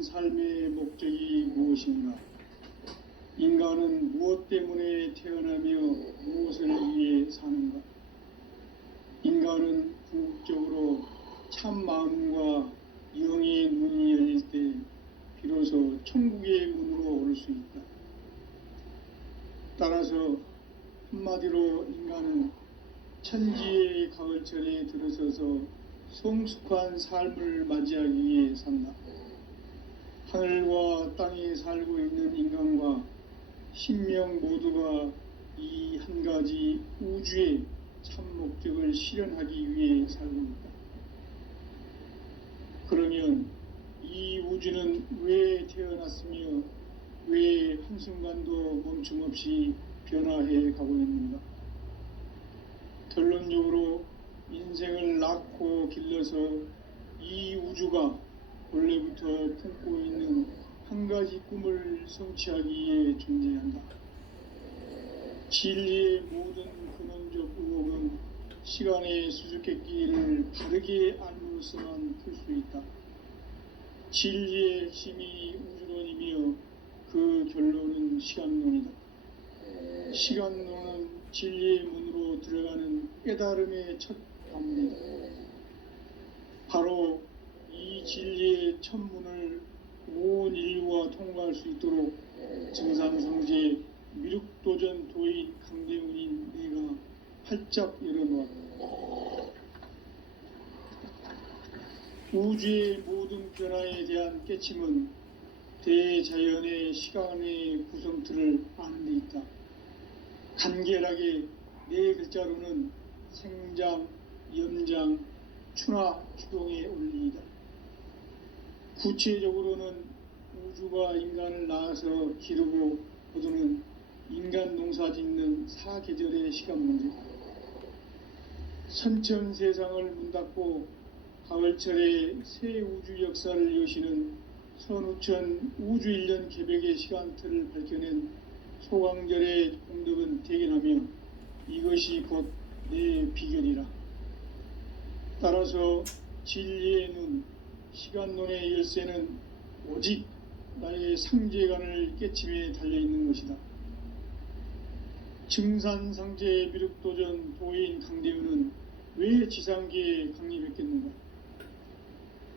인간 삶의 목적이 무엇인가? 인간은 무엇 때문에 태어나며 무엇을 위해 사는가? 인간은 궁극적으로 참 마음과 영의 문이 열릴 때 비로소 천국의 문으로 오를 수 있다. 따라서 한마디로 인간은 천지의 가을철에 들어서서 성숙한 삶을 맞이하기 위해 산다. 하늘과 땅에 살고 있는 인간과 신명 모두가 이 한 가지 우주의 참 목적을 실현하기 위해 살고 있다. 그러면 이 우주는 왜 태어났으며 왜 한순간도 멈춤 없이 변화해 가고 있는가? 결론적으로 인생을 낳고 길러서 이 우주가 원래부터 품고 있는 한 가지 꿈을 성취하기 위해 존재한다. 진리의 모든 근원적 의혹은 시간의 수수께끼를 바르게 알므로서만 풀 수 있다. 진리의 핵심이 우주론이며 그 결론은 시간론이다. 시간론은 진리의 문으로 들어가는 깨달음의 첫 관문이다. 바로 이 진리의 첫 문을 온 인류가 통과할 수 있도록 증산성제 미륵도전 도인 강대훈인 내가 활짝 열어놓았다. 우주의 모든 변화에 대한 깨침은 대자연의 시간의 구성틀을 아는 데 있다. 간결하게 네 글자로는 생장, 염장, 추나 추동의 원리이다. 구체적으로는 우주가 인간을 낳아서 기르고 거두는 인간 농사 짓는 사계절의 시간 문제다. 선천 세상을 문 닫고 가을철에 새 우주 역사를 여시는 선우천 우주 1년 개백의 시간틀을 밝혀낸 소강절의 공덕은 대견하며 이것이 곧 내 비결이라. 따라서 진리의 눈, 시간론의 열쇠는 오직 나의 상제관을 깨침에 달려있는 것이다. 증산상제 미륵도전 도인 강대훈은 왜 지상계에 강림했겠는가?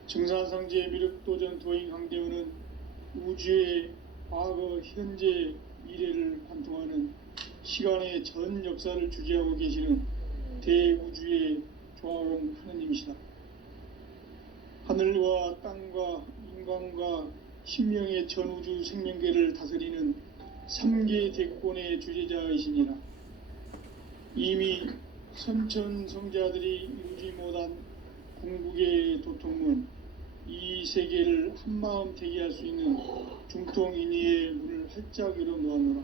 증산상제 미륵도전 도인 강대훈은 우주의 과거, 현재, 미래를 관통하는 시간의 전 역사를 주재하고 계시는 대우주의 조화원 하느님이시다. 하늘과 땅과 인간과 신명의 전우주 생명계를 다스리는 3계 대권의 주재자이시니라. 이미 선천성자들이 이루지 못한 궁극의 도통문, 이 세계를 한마음 대기할 수 있는 중통인의의 문을 활짝 열어놓았노라.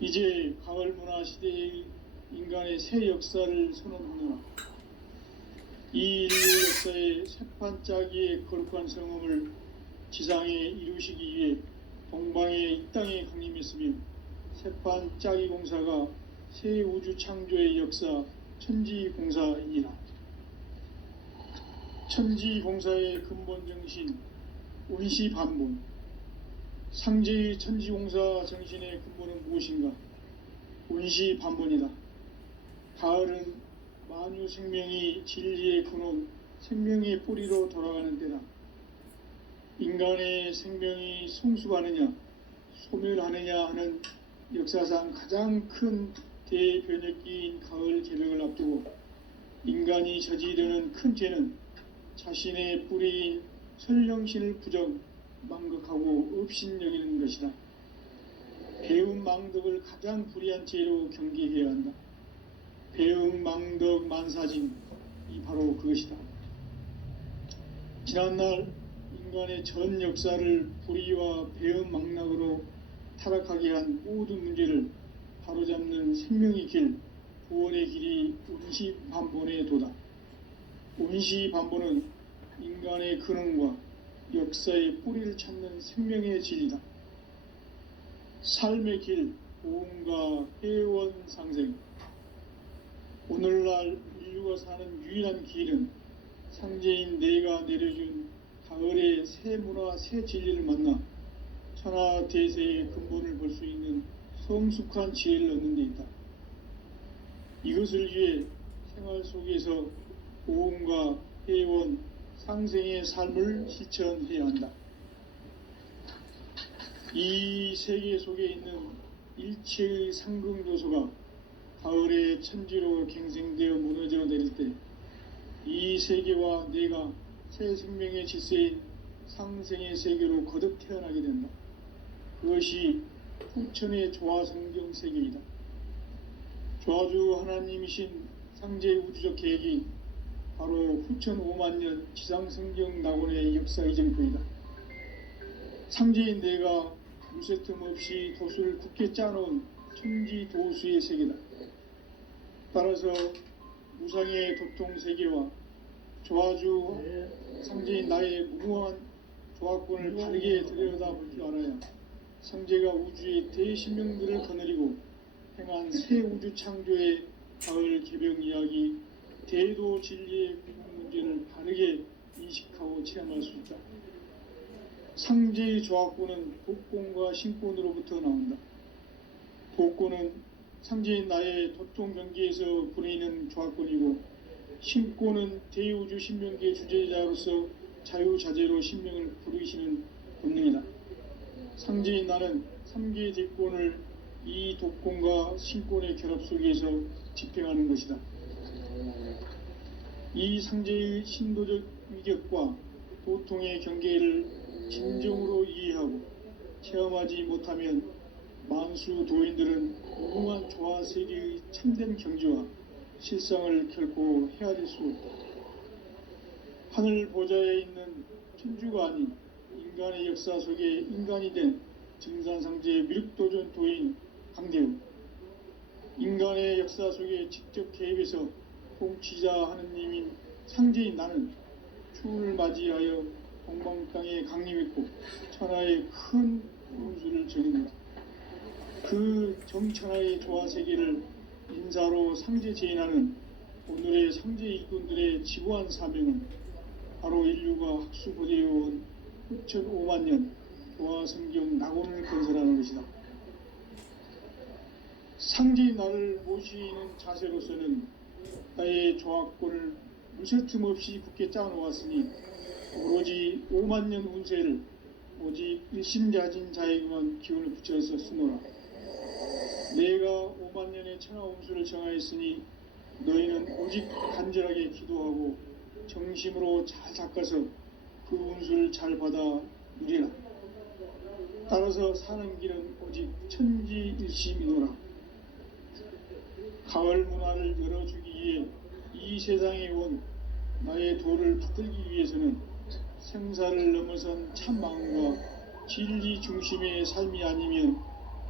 이제 가을 문화 시대의 인간의 새 역사를 선언하노라. 이 인류 역사의 새판짜기의 거룩한 성음을 지상에 이루시기 위해 동방의 이 땅에 강림했으며 새판짜기 공사가 새 우주 창조의 역사 천지공사이니라. 천지공사의 근본 정신 운시반본, 상제의 천지공사 정신의 근본은 무엇인가? 운시반본이다. 가을은 만유 생명이 진리의 근원, 생명의 뿌리로 돌아가는 때다. 인간의 생명이 성숙하느냐, 소멸하느냐 하는 역사상 가장 큰 대변혁기인 가을 개벽을 앞두고 인간이 저지르는 큰 죄는 자신의 뿌리인 설령신을 부정, 망극하고 업신여기는 것이다. 배움 망덕을 가장 불의한 죄로 경계해야 한다. 배움 망덕 만사짐이 바로 그것이다. 지난날 인간의 전 역사를 불의와 배움 망락으로 타락하게 한 모든 문제를 바로잡는 생명의 길, 구원의 길이 운시반본의 도다. 운시반본은 인간의 근원과 역사의 뿌리를 찾는 생명의 진리다. 삶의 길, 보험과 회원상생. 오늘날 인류가 사는 유일한 길은 상제인 내가 내려준 가을의 새 문화, 새 진리를 만나 천하 대세의 근본을 볼 수 있는 성숙한 지혜를 얻는 데 있다. 이것을 위해 생활 속에서 고음과 회원, 상생의 삶을 실천해야 한다. 이 세계 속에 있는 일체의 상승조소가 가을의 천지로 갱생되어 무너져 내릴 때 이 세계와 내가 새 생명의 질서인 상생의 세계로 거듭 태어나게 된다. 그것이 후천의 조화성경 세계이다. 조화주 하나님이신 상제의 우주적 계획이 바로 후천 5만년 지상성경 낙원의 역사 이정표이다. 상제인 내가 무쇠틈 없이 도수를 굳게 짜놓은 천지 도수의 세계다. 따라서 무상의 도통 세계와 조화주 상제인 나의 무궁한 조화권을 다르게 들여다볼 줄 알아야 상제가 우주의 대신명들을 거느리고 행한 새 우주 창조의 가을 개병 이야기, 대도 진리의 문제를 바르게 인식하고 체험할 수 있다. 상제의 조화권은 독권과 신권으로부터 나온다. 독권은 상제인 나의 도통 경계에서 부리는 조화권이고, 신권은 대우주 신명계의 주제자로서 자유자재로 신명을 부르시는 본능이다. 상제인 나는 3개의 대권을 이 독권과 신권의 결합 속에서 집행하는 것이다. 이 상제의 신도적 위격과 도통의 경계를 진정으로 이해하고 체험하지 못하면 만수 도인들은 무궁한 조화세계의 참된 경지와 실상을 결코 헤아릴 수 없다. 하늘 보좌에 있는 천주가 아닌 인간의 역사 속에 인간이 된 증산상제의 미륵도전 도인 강대우, 인간의 역사 속에 직접 개입해서 통치자 하느님인 상제인 나는 추운을 맞이하여 동방땅에 강림했고 천하의 큰 운수를 전입니다. 그 정천하의 조화세계를 인사로 상제 제인하는 오늘의 상제 일꾼들의 지구한 사명은 바로 인류가 학수고대해온 후천 5만년 조화성경 낙원을 건설하는 것이다. 상제인 나를 모시는 자세로서는 나의 조화권을 무쇠틈 없이 굳게 짜놓았으니 오로지 5만년 운세를 오직 일심자진 자에게만 기운을 붙여서 쓰노라. 내가 5만년의 천하 운수를 정하였으니 너희는 오직 간절하게 기도하고 정심으로 잘 닦아서 그 운수를 잘 받아 누리라. 따라서 사는 길은 오직 천지일심이노라. 가을 문화를 열어주기 위해 이 세상에 온 나의 도를 받들기 위해서는 생사를 넘어선 참 마음과 진리 중심의 삶이 아니면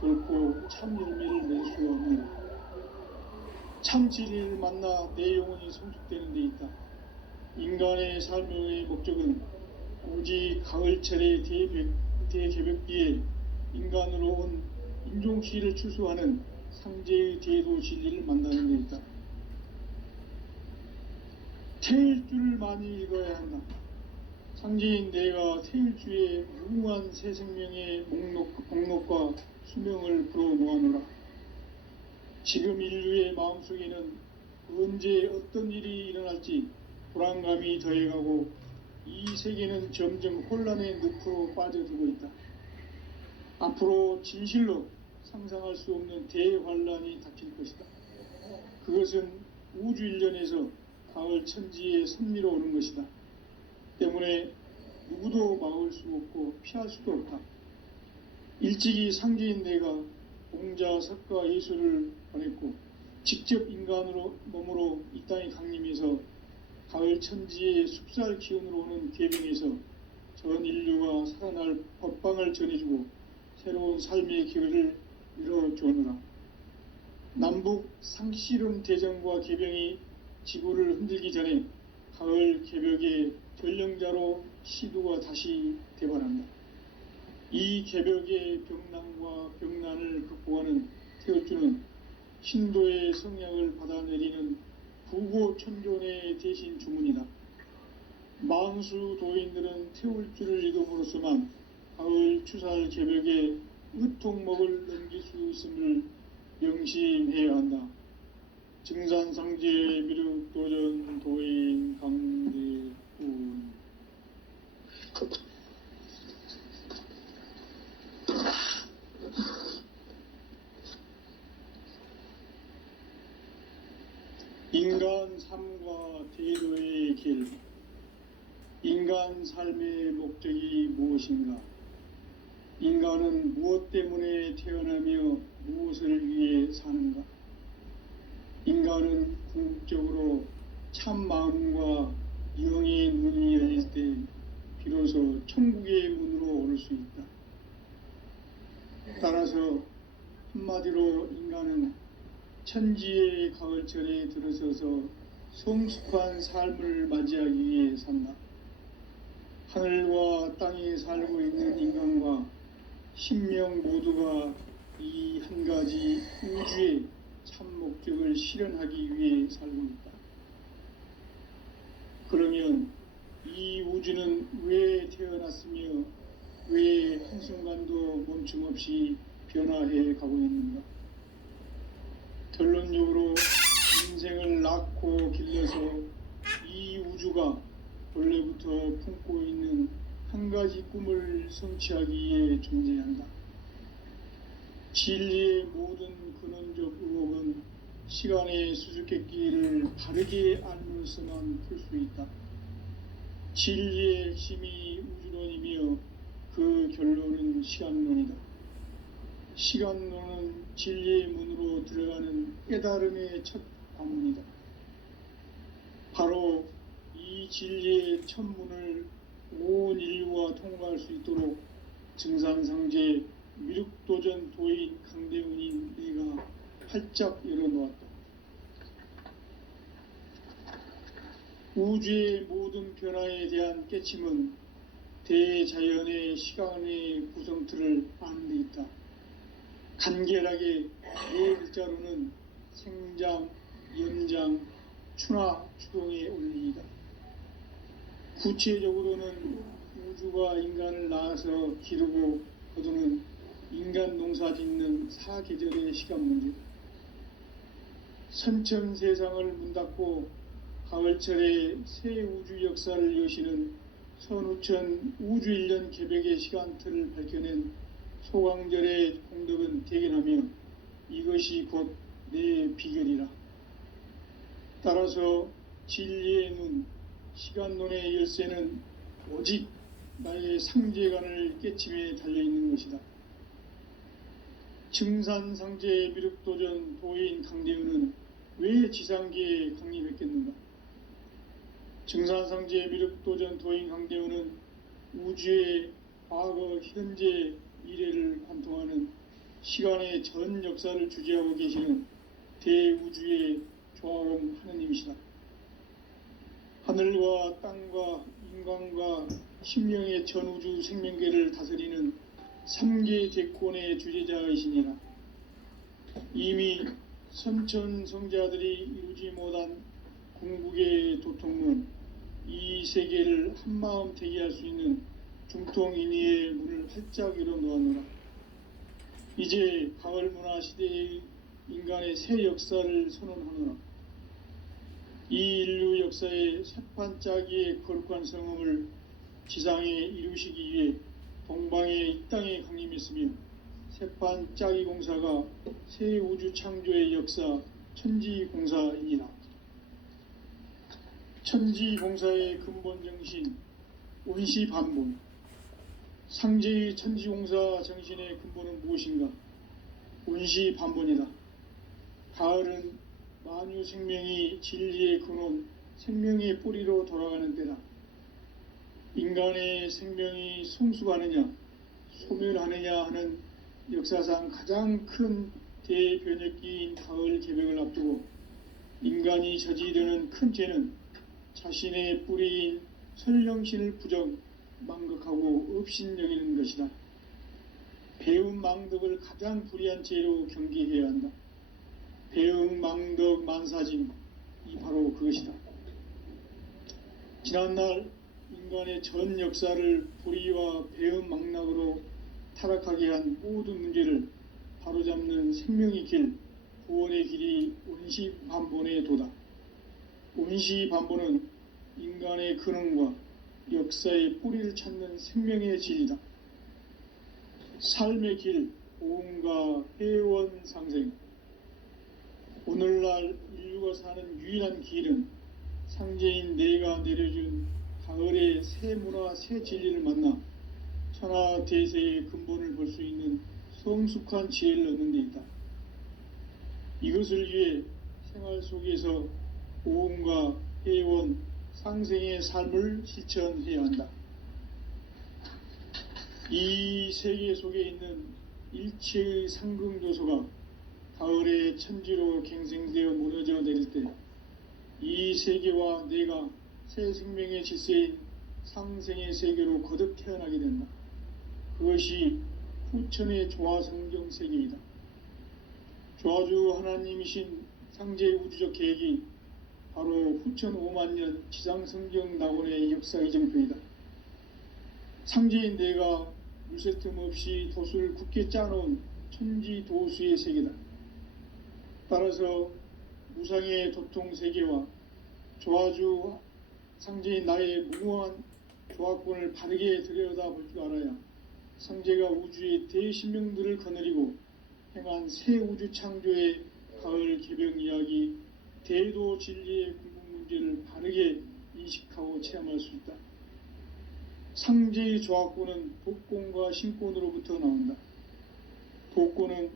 결코 참 열매를 낼 수 없는 참 진리를 만나 내 영혼이 성숙되는 데 있다. 인간의 삶의 목적은 오직 가을철의 대개벽기에 인간으로 온 인종시를 추수하는 상제의 대도 진리를 만나는 데 있다. 태일주를 많이 읽어야 한다. 상제인 내가 태일주의 무궁한 새 생명의 목록과 수명을 불어 모아노라. 지금 인류의 마음속에는 언제 어떤 일이 일어날지 불안감이 더해가고 이 세계는 점점 혼란의 늪으로 빠져들고 있다. 앞으로 진실로 상상할 수 없는 대환란이 닥칠 것이다. 그것은 우주 일련에서 가을 천지의 섭리로 오는 것이다. 때문에 누구도 막을 수 없고 피할 수도 없다. 일찍이 상제인 내가 공자, 석가, 예수를 보냈고 직접 인간으로 몸으로 이 땅에 강림해서 가을 천지의 숲살 기운으로 오는 계병에서 전 인류가 살아날 법방을 전해주고 새로운 삶의 기회를 이뤄주느라. 남북 상씨름 대전과 계병이 지구를 흔들기 전에 가을 개벽의 전령자로 시두가 다시 대발한다. 이 개벽의 병난과 병난을 극복하는 태어주는 신도의 성약을 받아내리는 부고천존의 대신 주문이다. 만수 도인들은 태울 줄을 이름으로서만 가을 추살 개벽에 으통목을 넘길 수 있음을 명심해야 한다. 증산상제 미륵도전 도인 강대훈. 인간 삶과 대도의 길. 인간 삶의 목적이 무엇인가? 인간은 무엇 때문에 태어나며 무엇을 위해 사는가? 인간은 궁극적으로 참 마음과 영의 눈이 열릴 때 비로소 천국의 문으로 오를 수 있다. 따라서 한마디로 인간은 천지의 가을철에 들어서서 성숙한 삶을 맞이하기 위해 산다. 하늘과 땅에 살고 있는 인간과 신명 모두가 이 한 가지 우주의 참 목적을 실현하기 위해 살고 있다. 그러면 이 우주는 왜 태어났으며 왜 한순간도 멈춤 없이 변화해 가고 있는가? 결론적으로 인생을 낳고 길러서 이 우주가 원래부터 품고 있는 한 가지 꿈을 성취하기 위해 존재한다. 진리의 모든 근원적 의혹은 시간의 수수께끼를 바르게 알면서만 풀 수 있다. 진리의 핵심이 우주론이며 그 결론은 시간론이다. 시간론은 진리의 문으로 들어가는 깨달음의 첫 관문이다. 바로 이 진리의 첫 문을 온 인류가 통과할 수 있도록 증산상제 미륵도전 도인 강대훈인 내가 활짝 열어놓았다. 우주의 모든 변화에 대한 깨침은 대자연의 시간의 구성틀을 아는 데 있다. 간결하게 네 글자로는 생장, 연장, 추나 추동의 원리이다. 구체적으로는 우주가 인간을 낳아서 기르고 거두는 인간 농사 짓는 사계절의 시간 문제. 선천 세상을 문 닫고 가을철에 새 우주 역사를 여시는 선우천 우주 1년 개벽의 시간틀을 밝혀낸 소강절의 공덕은 대견하며 이것이 곧 내 비결이라. 따라서 진리의 눈, 시간론의 열쇠는 오직 나의 상제관을 깨침에 달려있는 것이다. 증산상제 미륵도전 도인 강대훈은 왜 지상계에 강림했겠는가? 증산상제 미륵도전 도인 강대훈은 우주의 과거, 현재, 미래를 관통하는 시간의 전 역사를 주재하고 계시는 대우주의 조화음 하느님이시다. 하늘과 땅과 인간과 심령의 전우주 생명계를 다스리는 삼계 대권의 주재자이시니라. 이미 선천성자들이 이루지 못한 궁극의 도통론, 이 세계를 한마음 되게 할 수 있는 중통인의의 문을 활짝 열어놓았노라. 이제 가을 문화 시대의 인간의 새 역사를 선언하노라. 이 인류 역사의 새판짜기의 거룩한 성음을 지상에 이루시기 위해 동방에 이 땅에 강림했으며 새판짜기 공사가 새 우주 창조의 역사 천지공사이니라. 천지공사의 근본 정신 운시반본. 상제의 천지공사 정신의 근본은 무엇인가? 운시반본이다. 가을은 만유 생명이 진리의 근원, 생명의 뿌리로 돌아가는 때다. 인간의 생명이 성숙하느냐, 소멸하느냐 하는 역사상 가장 큰 대변혁기인 가을 개벽을 앞두고 인간이 저지르는 큰 죄는 자신의 뿌리인 설령신을 부정, 망극하고 업신여기는 것이다. 배움 망덕을 가장 불의한 죄로 경계해야 한다. 배움 망덕 만사짐, 이 바로 그것이다. 지난날 인간의 전 역사를 불의와 배은 망락으로 타락하게 한 모든 문제를 바로잡는 생명의 길, 구원의 길이 운시반본에 도다. 운시반본은 인간의 근원과 역사의 뿌리를 찾는 생명의 진리다. 삶의 길, 보험과 회원 상생. 오늘날 인류가 사는 유일한 길은 상제인 내가 내려준 가을의 새 문화, 새 진리를 만나 천하 대세의 근본을 볼 수 있는 성숙한 지혜를 얻는 데 있다. 이것을 위해 생활 속에서 보험과 회원, 상생의 삶을 실천해야 한다. 이 세계 속에 있는 일체의 상승조소가 가을의 천지로 갱생되어 무너져 내릴 때 이 세계와 내가 새 생명의 질서인 상생의 세계로 거듭 태어나게 된다. 그것이 후천의 조화성경 세계이다. 조화주 하나님이신 상제의 우주적 계획이 바로 후천 5만년 지상성경 낙원의 역사의 정표이다. 상제인 내가 물새 틈 없이 도수를 굳게 짜놓은 천지 도수의 세계다. 따라서 무상의 도통 세계와 조화주 상제인 나의 무궁한 조화권을 바르게 들여다볼 줄 알아야 상제가 우주의 대신명들을 거느리고 행한 새 우주 창조의 가을 개병 이야기, 대도 진리의 궁극 문제를 바르게 인식하고 체험할 수 있다. 상제의 조화권은 도권과 신권으로부터 나온다. 도권은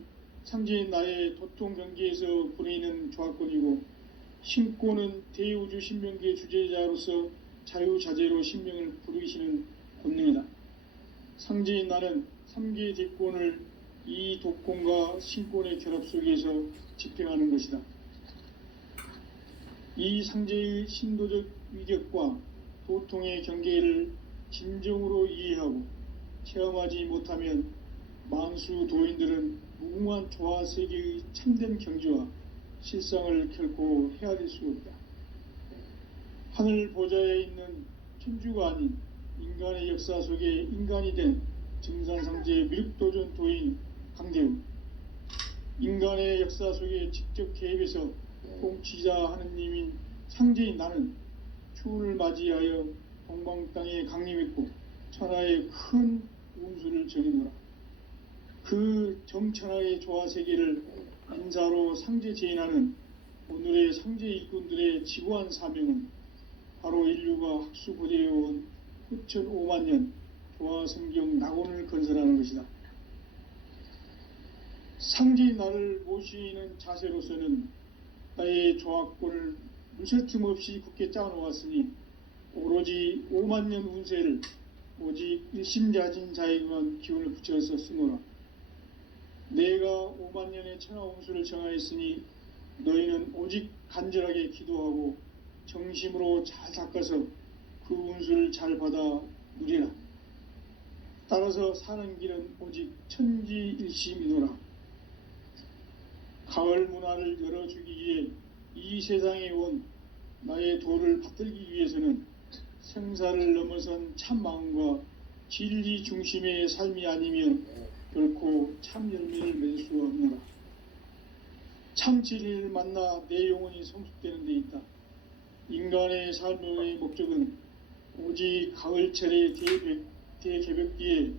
상제인 나의 도통 경계에서 부리는 조화권이고, 신권은 대우주 신명기의 주제자로서 자유자재로 신명을 부르시는 권능이다. 상제인 나는 3개의 대권을 이 도권과 신권의 결합 속에서 집행하는 것이다. 이 상제의 신도적 위격과 도통의 경계를 진정으로 이해하고 체험하지 못하면 만수 도인들은 무궁한 조화 세계의 참된 경지와 실상을 결코 헤아릴 수 없다. 하늘 보좌에 있는 천주가 아닌 인간의 역사 속에 인간이 된 증산상제의 미륵도전 도인 강대우, 인간의 역사 속에 직접 개입해서 통치자 하느님인 상제인 나는 추운을 맞이하여 동방 땅에 강림했고 천하의 큰 운수를 정해노라. 그 정천하의 조화세계를 인사로 상제 제인하는 오늘의 상제 일꾼들의 지구한 사명은 바로 인류가 학수고대해온 후천 5만년 조화성경 낙원을 건설하는 것이다. 상제인 나를 모시는 자세로서는 나의 조화권을 물새 틈 없이 굳게 짜놓았으니 오로지 5만년 운세를 오직 일심자진 자에게만 기운을 붙여서 쓰노라. 내가 5만년의 천하 운수를 정하였으니 너희는 오직 간절하게 기도하고 정심으로 잘 닦아서 그 운수를 잘 받아 누리라. 따라서 사는 길은 오직 천지일심이노라. 가을 문화를 열어주기 위해 이 세상에 온 나의 도를 받들기 위해서는 생사를 넘어선 참 마음과 진리 중심의 삶이 아니면 결코 참 열매를 맺을 수 없노라. 참 진리를 만나 내 영혼이 성숙되는 데 있다. 인간의 삶의 목적은 오직 가을철의 대개벽기에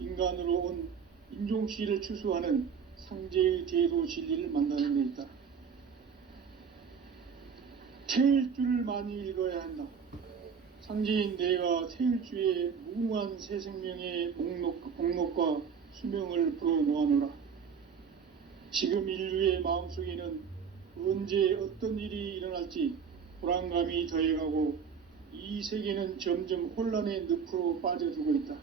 인간으로 온 인종시를 추수하는 상제의 대도 진리를 만나는 데 있다. 태일주를 많이 읽어야 한다. 상제인 내가 태일주의 무궁한 새 생명의 목록과 수명을 불어놓아노라. 지금 인류의 마음속에는 언제 어떤 일이 일어날지 불안감이 더해가고 이 세계는 점점 혼란의 늪으로 빠져들고 있다.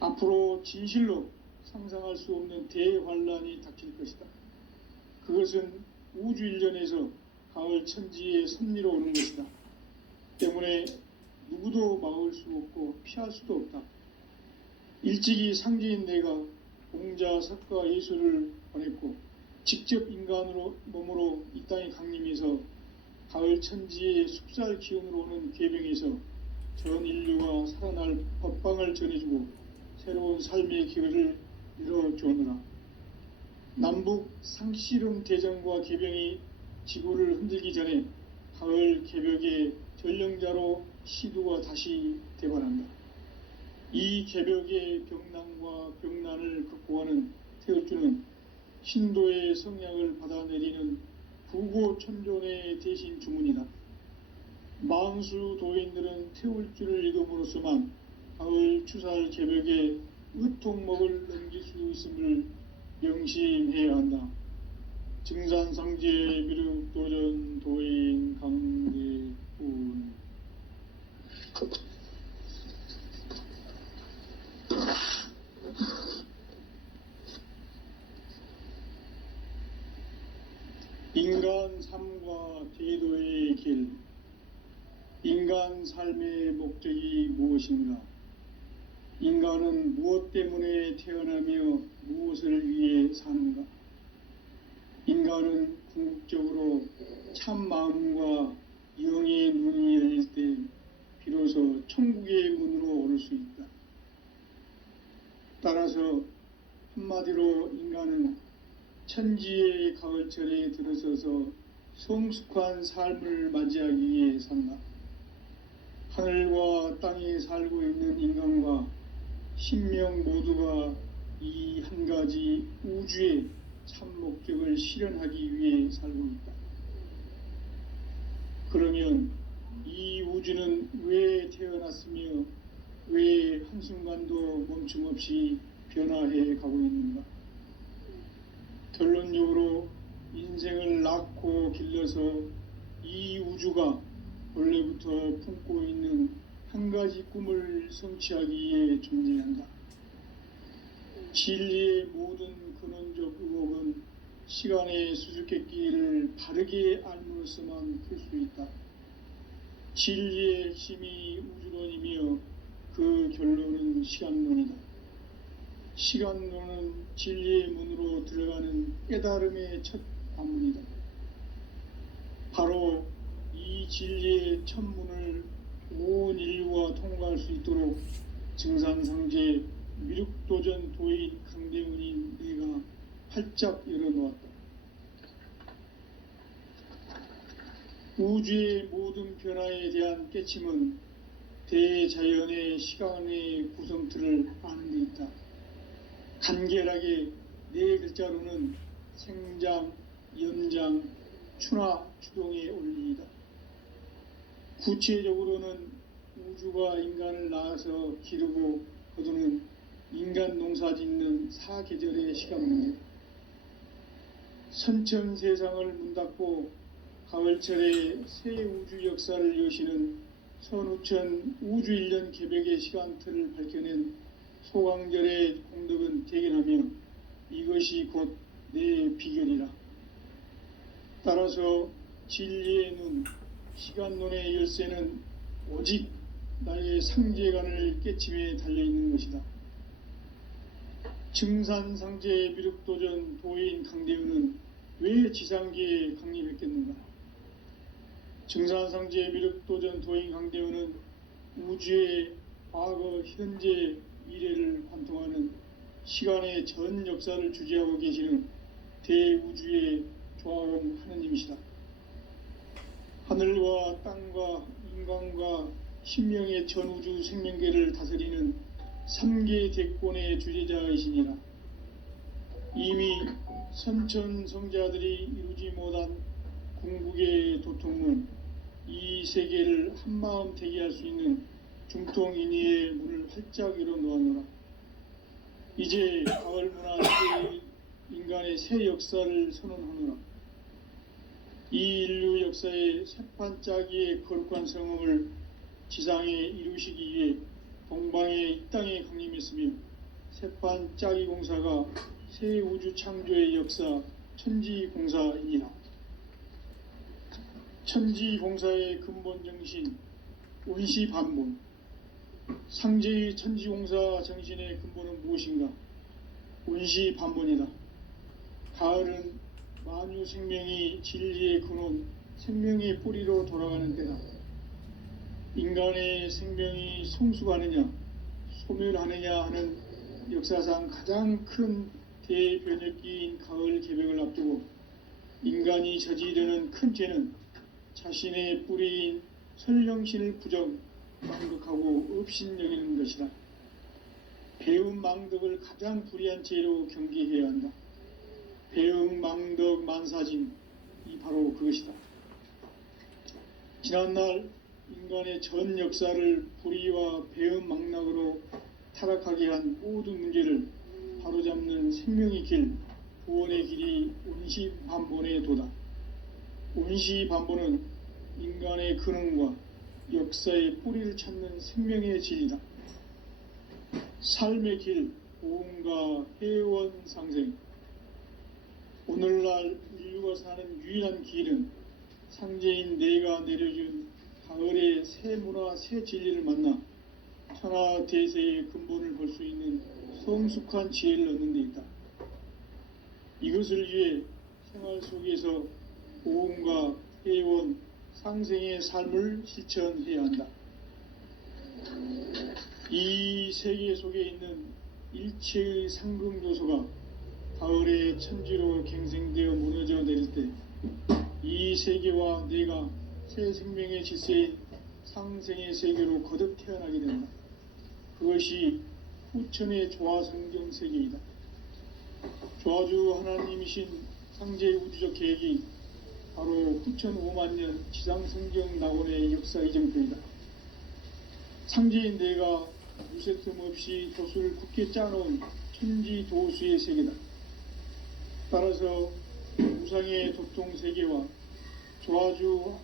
앞으로 진실로 상상할 수 없는 대환란이 닥칠 것이다. 그것은 우주 일련에서 가을 천지의 섭리로 오는 것이다. 때문에 누구도 막을 수 없고 피할 수도 없다. 일찍이 상제인 내가 공자, 석가, 예수를 보냈고 직접 인간으로 몸으로 이 땅에 강림해서 가을 천지의 숲살 기운으로 오는 계병에서 전 인류가 살아날 법방을 전해주고 새로운 삶의 기회를 열어주느라. 남북 상씨름 대전과 개병이 지구를 흔들기 전에 가을 개벽의 전령자로 시두가 다시 대발한다. 이 개벽의 병난과 병난을 극복하는 태울주는 신도의 성량을 받아내리는 부고천존의 대신 주문이다. 만수 도인들은 태울주를 읽음으로써만 가을 추살 개벽의 의통목을 넘길 수 있음을 명심해야 한다. 증산상제 미륵도전 도인 강대훈. 인간 삶과 대도의 길. 인간 삶의 목적이 무엇인가? 인간은 무엇 때문에 태어나며 무엇을 위해 사는가? 인간은 궁극적으로 참 마음과 영의 눈이 열릴 때 비로소 천국의 문으로 오를 수 있다. 따라서 한마디로 인간은 천지의 가을철에 들어서서 성숙한 삶을 맞이하기 위해 산다. 하늘과 땅에 살고 있는 인간과 신명 모두가 이 한 가지 우주의 참 목적을 실현하기 위해 살고 있다. 그러면 이 우주는 왜 태어났으며 왜 한순간도 멈춤없이 변화해 가고 있는가? 결론적으로 인생을 낳고 길러서 이 우주가 원래부터 품고 있는 한 가지 꿈을 성취하기 위해 존재한다. 진리의 모든 근원적 의혹은 시간의 수수께끼를 바르게 알므로서만 풀 수 있다. 진리의 핵심이 우주론이며 그 결론은 시간론이다. 시간론은 진리의 문으로 들어가는 깨달음의 첫 관문이다. 바로 이 진리의 첫 문을 온 인류가 통과할 수 있도록 증산상제 미륵도전 도인 강대훈인 내가 활짝 열어놓았다. 우주의 모든 변화에 대한 깨침은 대자연의 시간의 구성틀을 아는 데 있다. 간결하게 네 글자로는 생장, 연장, 추나 추동의 원리이다. 구체적으로는 우주가 인간을 낳아서 기르고 거두는 인간 농사 짓는 사계절의 시간 문제. 선천 세상을 문닫고 가을철에 새 우주 역사를 여시는 선우천 우주 1년 개벽의 시간틀을 밝혀낸 소강절의 공덕은 대견하며 이것이 곧 내 비결이라. 따라서 진리의 눈, 시간론의 열쇠는 오직 나의 상제관을 깨침에 달려있는 것이다. 증산상제 미륵도전 도인 강대훈은 왜 지상계에 강림했겠는가? 증산상제 미륵도전 도인 강대훈은 우주의 과거, 현재, 미래를 관통하는 시간의 전 역사를 주재하고 계시는 대우주의 조화원 하느님이시다. 하늘과 땅과 인간과 신명의 전우주 생명계를 다스리는 3계 대권의 주재자이시니라. 이미 선천성자들이 이루지 못한 궁극의 도통은 이 세계를 한마음 되게 할 수 있는 중통인의의 문을 활짝 열어놓았노라. 이제 가을 문화 시대의 인간의 새 역사를 선언하노라. 이 인류 역사의 새판짜기의 거룩한 성음을 지상에 이루시기 위해 동방의 이 땅에 강림했으며 새판짜기 공사가 새 우주 창조의 역사 천지공사이니라. 천지공사의 근본 정신 원시반본. 상제의 천지공사 정신의 근본은 무엇인가? 원시반본이다. 가을은 만유 생명이 진리의 근원, 생명의 뿌리로 돌아가는 때다. 인간의 생명이 성숙하느냐 소멸하느냐 하는 역사상 가장 큰 대변혁기인 가을 개벽을 앞두고 인간이 저지르는 큰 죄는 자신의 뿌리인 설령신을 부정 망덕하고 업신여기는 것이다. 배움 망덕을 가장 불의한 죄로 경계해야 한다. 배움 망덕 만사짐이 바로 그것이다. 지난날 인간의 전 역사를 불의와 배움 망락으로 타락하게 한 모든 문제를 바로잡는 생명의 길, 구원의 길이 운시반본의 도다. 운시반본은 인간의 근원과 역사의 뿌리를 찾는 생명의 진리다. 삶의 길, 보험과 회원 상생. 오늘날 인류가 사는 유일한 길은 상제인 내가 내려준 가을의 새 문화, 새 진리를 만나 천하 대세의 근본을 볼 수 있는 성숙한 지혜를 얻는 데 있다. 이것을 위해 생활 속에서 보험과 회원, 상생의 삶을 실천해야 한다. 이 세계 속에 있는 일체의 상금도서가 가을의 천지로 갱생되어 무너져 내릴 때 이 세계와 내가 새 생명의 질서인 상생의 세계로 거듭 태어나게 된다. 그것이 후천의 조화성경 세계이다. 조화주 하나님이신 상제의 우주적 계획이 바로 후천 5만 년 지상성경 낙원의 역사 이정표이다. 상제인 내가 무쇠틈 없이 도수를 굳게 짜놓은 천지도수의 세계다. 따라서 우상의 도통 세계와 조화주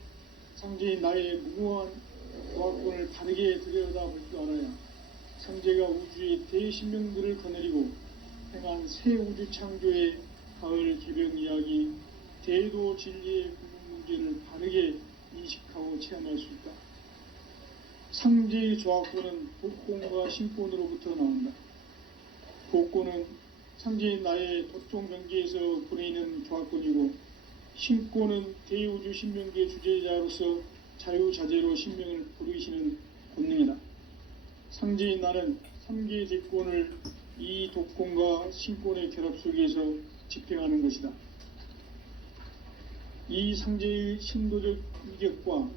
상제인 나의 무모한 조합권을 바르게 들여다볼 줄 알아야 상제가 우주의 대신명들을 거느리고 행한 새 우주 창조의 가을 개벽 이야기, 대도 진리의 구분 문제를 바르게 인식하고 체험할 수 있다. 상제의 조합권은 복권과 신권으로부터 나온다. 복권은 상제인 나의 도통 경계에서 보내는 조합권이고, 신권은 대우주 신명계 주제자로서 자유자재로 신명을 부르시는 본능이다. 상제인 나는 3개의 대권을 이 독권과 신권의 결합 속에서 집행하는 것이다. 이 상제의 신도적 위격과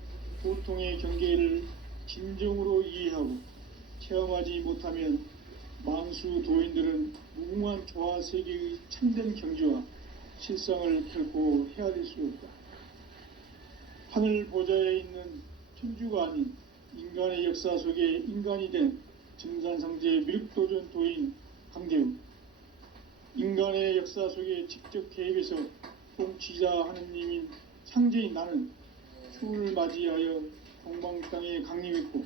보통의 경계를 진정으로 이해하고 체험하지 못하면 만수 도인들은 무궁한 조화 세계의 참된 경지와 실상을 결코 헤아릴 수 없다. 하늘 보좌에 있는 천주가 아닌 인간의 역사 속에 인간이 된 증산상제의 미륵도전 도인 강대우, 인간의 역사 속에 직접 개입해서 통치자 하느님인 상제인 나는 추을 맞이하여 동방 땅에 강림했고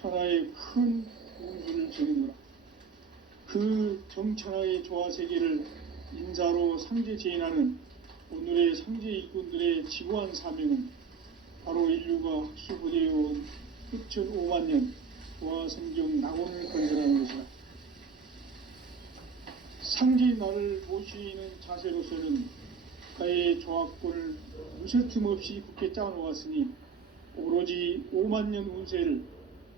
천하의 큰 운수를 적이노라. 그 정천하의 조화세계를 인사로 상제 제인하는 오늘의 상제 일꾼들의 지구한 사명은 바로 인류가 학수부대해온 후천 5만 년 조화성경 낙원을 건설하는 것이다. 상제인 나를 모시는 자세로서는 가의 조합권을 무쇠틈 없이 굳게 짜놓았으니 오로지 5만 년 운세를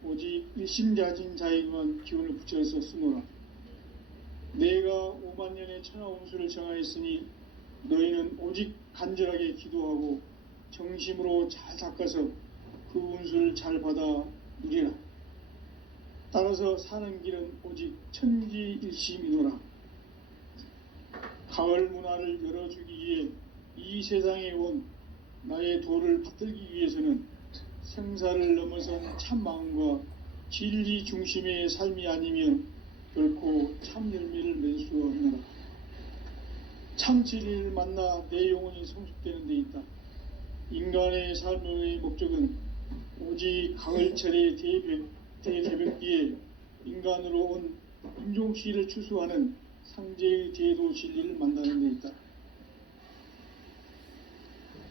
오직 일심자진 자에게만 기운을 붙여서 쓰노라. 내가 5만 년의 천하 운수를 정하였으니 너희는 오직 간절하게 기도하고 정심으로 잘 닦아서 그 운수를 잘 받아 누리라. 따라서 사는 길은 오직 천지일심이노라. 가을 문화를 열어주기 위해 이 세상에 온 나의 도를 받들기 위해서는 생사를 넘어선 참 마음과 진리 중심의 삶이 아니면 결코 참 열매를 낼 수 없노라. 참 진리를 만나 내 영혼이 성숙되는 데 있다. 인간의 삶의 목적은 오직 가을철의 대개벽기에 인간으로 온 인종시를 추수하는 상제의 대도 진리를 만나는 데 있다.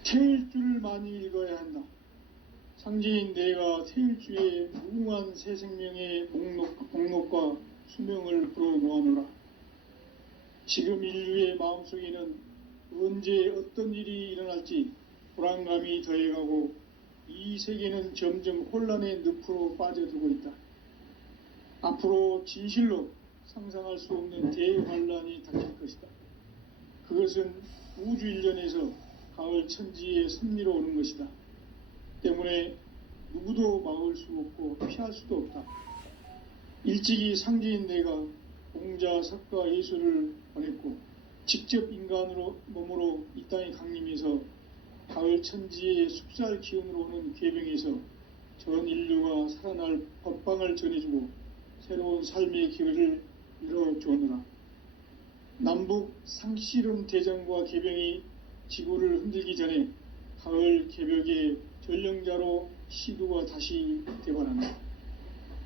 태일주를 많이 읽어야 한다. 상제인 내가 태일주의 무궁한 새 생명의 목록과 수명을 불어놓아노라. 지금 인류의 마음속에는 언제 어떤 일이 일어날지 불안감이 더해가고 이 세계는 점점 혼란의 늪으로 빠져들고 있다. 앞으로 진실로 상상할 수 없는 대환란이 닥칠 것이다. 그것은 우주 일련에서 가을 천지의 섭리로 오는 것이다. 때문에 누구도 막을 수 없고 피할 수도 없다. 일찍이 상제인 내가 공자, 석가, 예수를 보냈고 직접 인간으로 몸으로 이 땅에 강림해서 가을 천지의 숲살 기운으로 오는 계병에서 전 인류가 살아날 법방을 전해주고 새로운 삶의 기회를 이뤄주었노라. 남북 상씨름 대전과 계병이 지구를 흔들기 전에 가을 개벽의 전령자로 시두가 다시 되관한다.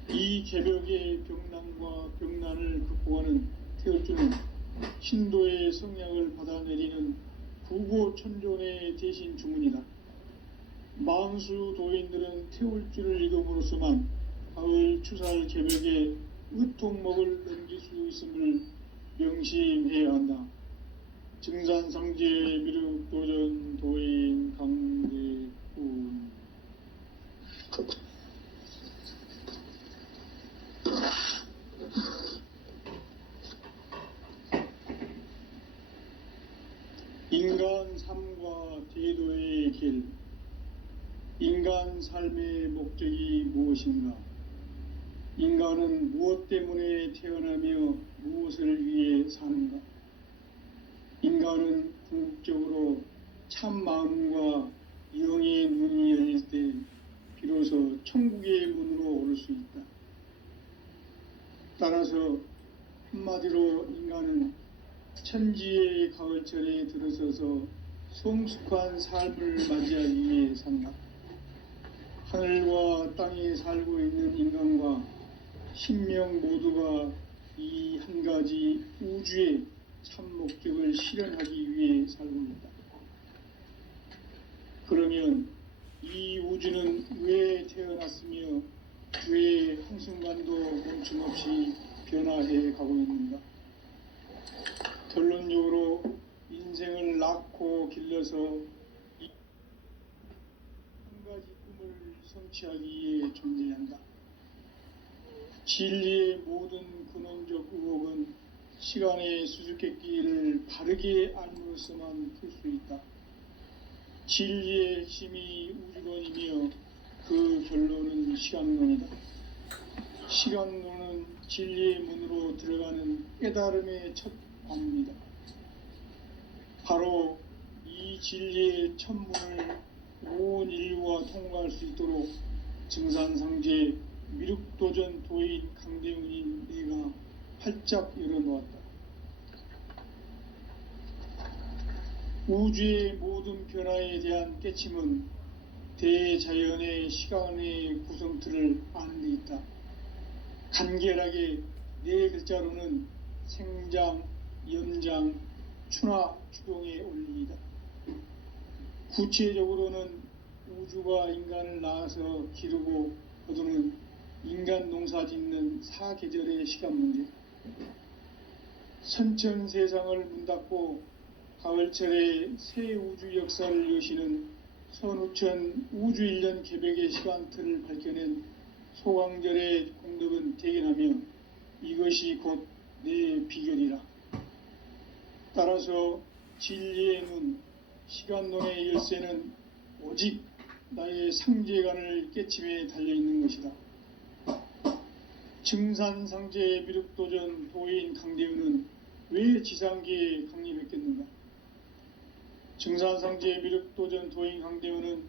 이 개벽의 병난과 병난을 극복하는 태울주는 신도의 성향을 받아내리는 구고천존의 대신 주문이다. 만수 도인들은 태울주를 읽음으로써만 가을 추살 개벽의 의통목을 넘길 수 있음을 명심해야 한다. 증산상제 미륵도전 도인 강대군. 인간 삶과 대도의 길. 인간 삶의 목적이 무엇인가? 인간은 무엇 때문에 태어나며 무엇을 위해 사는가? 인간은 궁극적으로 참 마음과 영의 눈이 열릴 때 비로소 천국의 문으로 오를 수 있다. 따라서 한마디로 인간은 천지의 가을철에 들어서서 성숙한 삶을 맞이하기 위해 산다. 하늘과 땅에 살고 있는 인간과 신명 모두가 이 한 가지 우주의 참 목적을 실현하기 위해 살고 있다. 그러면 이 우주는 왜 태어났으며 왜 한순간도 멈춤없이 변화해 가고 있는가? 결론적으로 인생을 낳고 길러서 한 가지 꿈을 성취하기 위해 존재한다. 진리의 모든 근원적 의혹은 시간의 수수께끼를 바르게 알므로써만 풀 수 있다. 진리의 핵심이 우주론이며 그 결론은 시간론이다. 시간론은 진리의 문으로 들어가는 깨달음의 첫 관문이다. 바로 이 진리의 첫 문을 온 인류가 통과할 수 있도록 증산상제 미륵도전 도인 강대훈인 내가 활짝 열어놓았다. 우주의 모든 변화에 대한 깨침은 대자연의 시간의 구성틀을 아는 데 있다. 간결하게 네 글자로는 생장, 연장, 추나 추동의 원리이다. 구체적으로는 우주가 인간을 낳아서 기르고 거두는 인간 농사 짓는 사계절의 시간 문제. 선천 세상을 문 닫고 가을철에 새 우주 역사를 여시는 선우천 우주 1년 개벽의 시간틀을 밝혀낸 소강절의 공덕은 대견하며 이것이 곧 내 비결이라. 따라서 진리의 눈, 시간론의 열쇠는 오직 나의 상제관을 깨침에 달려있는 것이다. 증산상제 미륵도전 도인 강대훈은 왜 지상계에 강림했겠는가? 증산상제 미륵도전 도인 강대훈은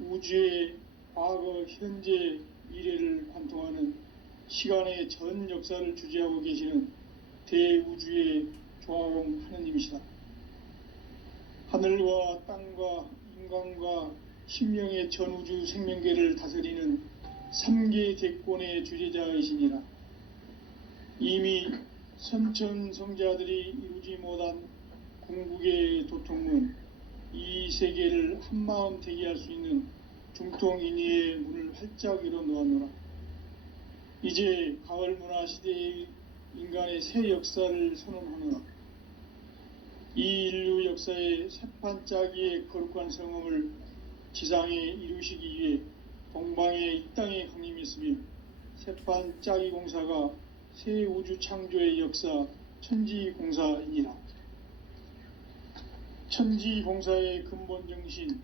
우주의 과거, 현재, 미래를 관통하는 시간의 전 역사를 주재하고 계시는 대우주의 조화원 하느님이시다. 하늘과 땅과 인간과 신명의 전우주 생명계를 다스리는 3계 대권의 주재자이시니라. 이미 선천성자들이 이루지 못한 궁극의 도통문, 이 세계를 한마음 되게 할 수 있는 중통인의의 문을 활짝 열어놓았노라. 이제 가을 문화 시대의 인간의 새 역사를 선언하노라. 이 인류 역사의 새판짜기의 거룩한 성음을 지상에 이루시기 위해 동방의 이 땅에 강림했으며 새판 짜기 공사가 새 우주 창조의 역사 천지공사이니라. 천지공사의 근본 정신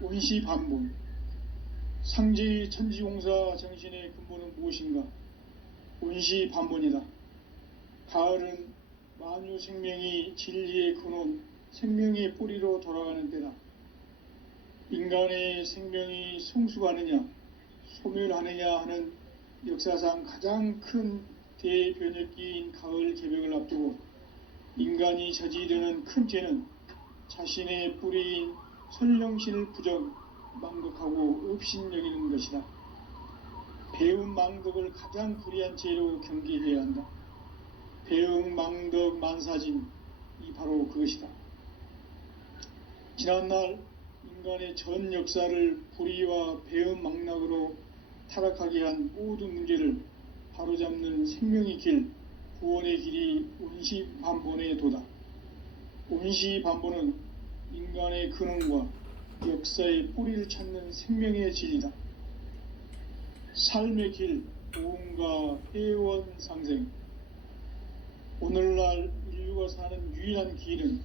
원시반본. 상제의 천지공사 정신의 근본은 무엇인가? 원시반본이다. 가을은 만유 생명이 진리의 근원, 생명의 뿌리로 돌아가는 때다. 인간의 생명이 성숙하느냐, 소멸하느냐 하는 역사상 가장 큰 대변혁기인 가을 개벽을 앞두고 인간이 저지르는 큰 죄는 자신의 뿌리인 설령신을 부정, 망덕하고 업신여기는 것이다. 배움 망덕을 가장 불의한 죄로 경계해야 한다. 배움 망덕 만사진이 바로 그것이다. 지난날 인간의 전 역사를 불의와 배움 망락으로 타락하게 한 모든 문제를 바로잡는 생명의 길, 구원의 길이 원시반본의 도다. 원시반본은 인간의 근원과 역사의 뿌리를 찾는 생명의 진리다. 삶의 길, 보험과 회원 상생. 오늘날 인류가 사는 유일한 길은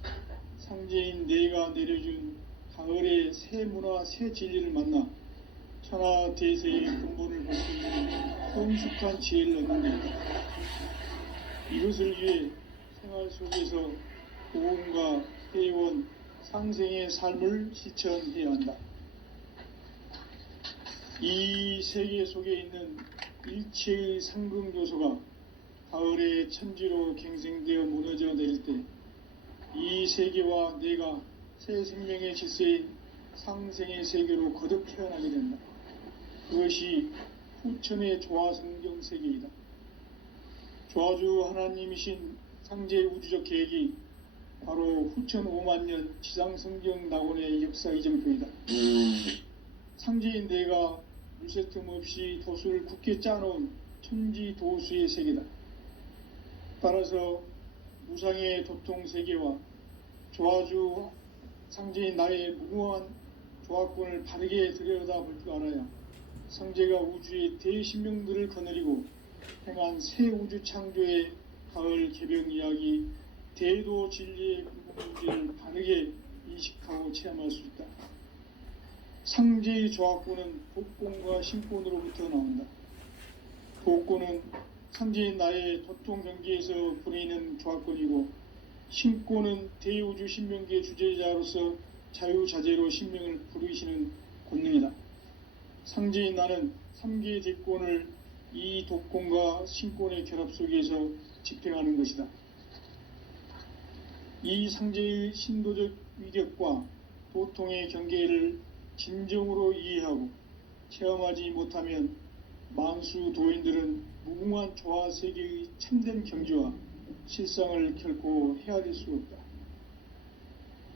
상제인 내가 내려준 가을의 새 문화, 새 진리를 만나 천하 대세의 근본을 볼 수 있는 성숙한 지혜를 얻는 것이다. 이것을 위해 생활 속에서 보험과 회원, 상생의 삶을 실천해야 한다. 이 세계 속에 있는 일체의 상금 요소가 가을의 천지로 갱생되어 무너져 내릴 때 이 세계와 내가 새 생명의 질서인 상생의 세계로 거듭 태어나게 된다. 그것이 후천의 조화성경 세계이다. 조화주 하나님이신 상제 우주적 계획이 바로 후천 5만 년 지상성경 낙원의 역사 이정표이다. 상제인 내가 물새 틈 없이 도수를 굳게 짜놓은 천지 도수의 세계다. 따라서 무상의 도통 세계와 조화주 상제인 나의 무궁한 조화권을 바르게 들여다볼 줄 알아야 상제가 우주의 대신명들을 거느리고 행한 새 우주 창조의 가을 개벽 이야기 대도 진리의 근본 문제를 바르게 인식하고 체험할 수 있다. 상제의 조화권은 복권과 신권으로부터 나온다. 복권은 상제인 나의 도통 경계에서 부리는 조화권이고 신권은 대우주 신명기의 주제자로서 자유자재로 신명을 부르시는 권능이다. 상제인 나는 3개의 대권을 이 독권과 신권의 결합 속에서 집행하는 것이다. 이 상제의 신도적 위력과 도통의 경계를 진정으로 이해하고 체험하지 못하면 만수 도인들은 무궁한 조화 세계의 참된 경지와 실상을 결코 헤아릴 수 없다.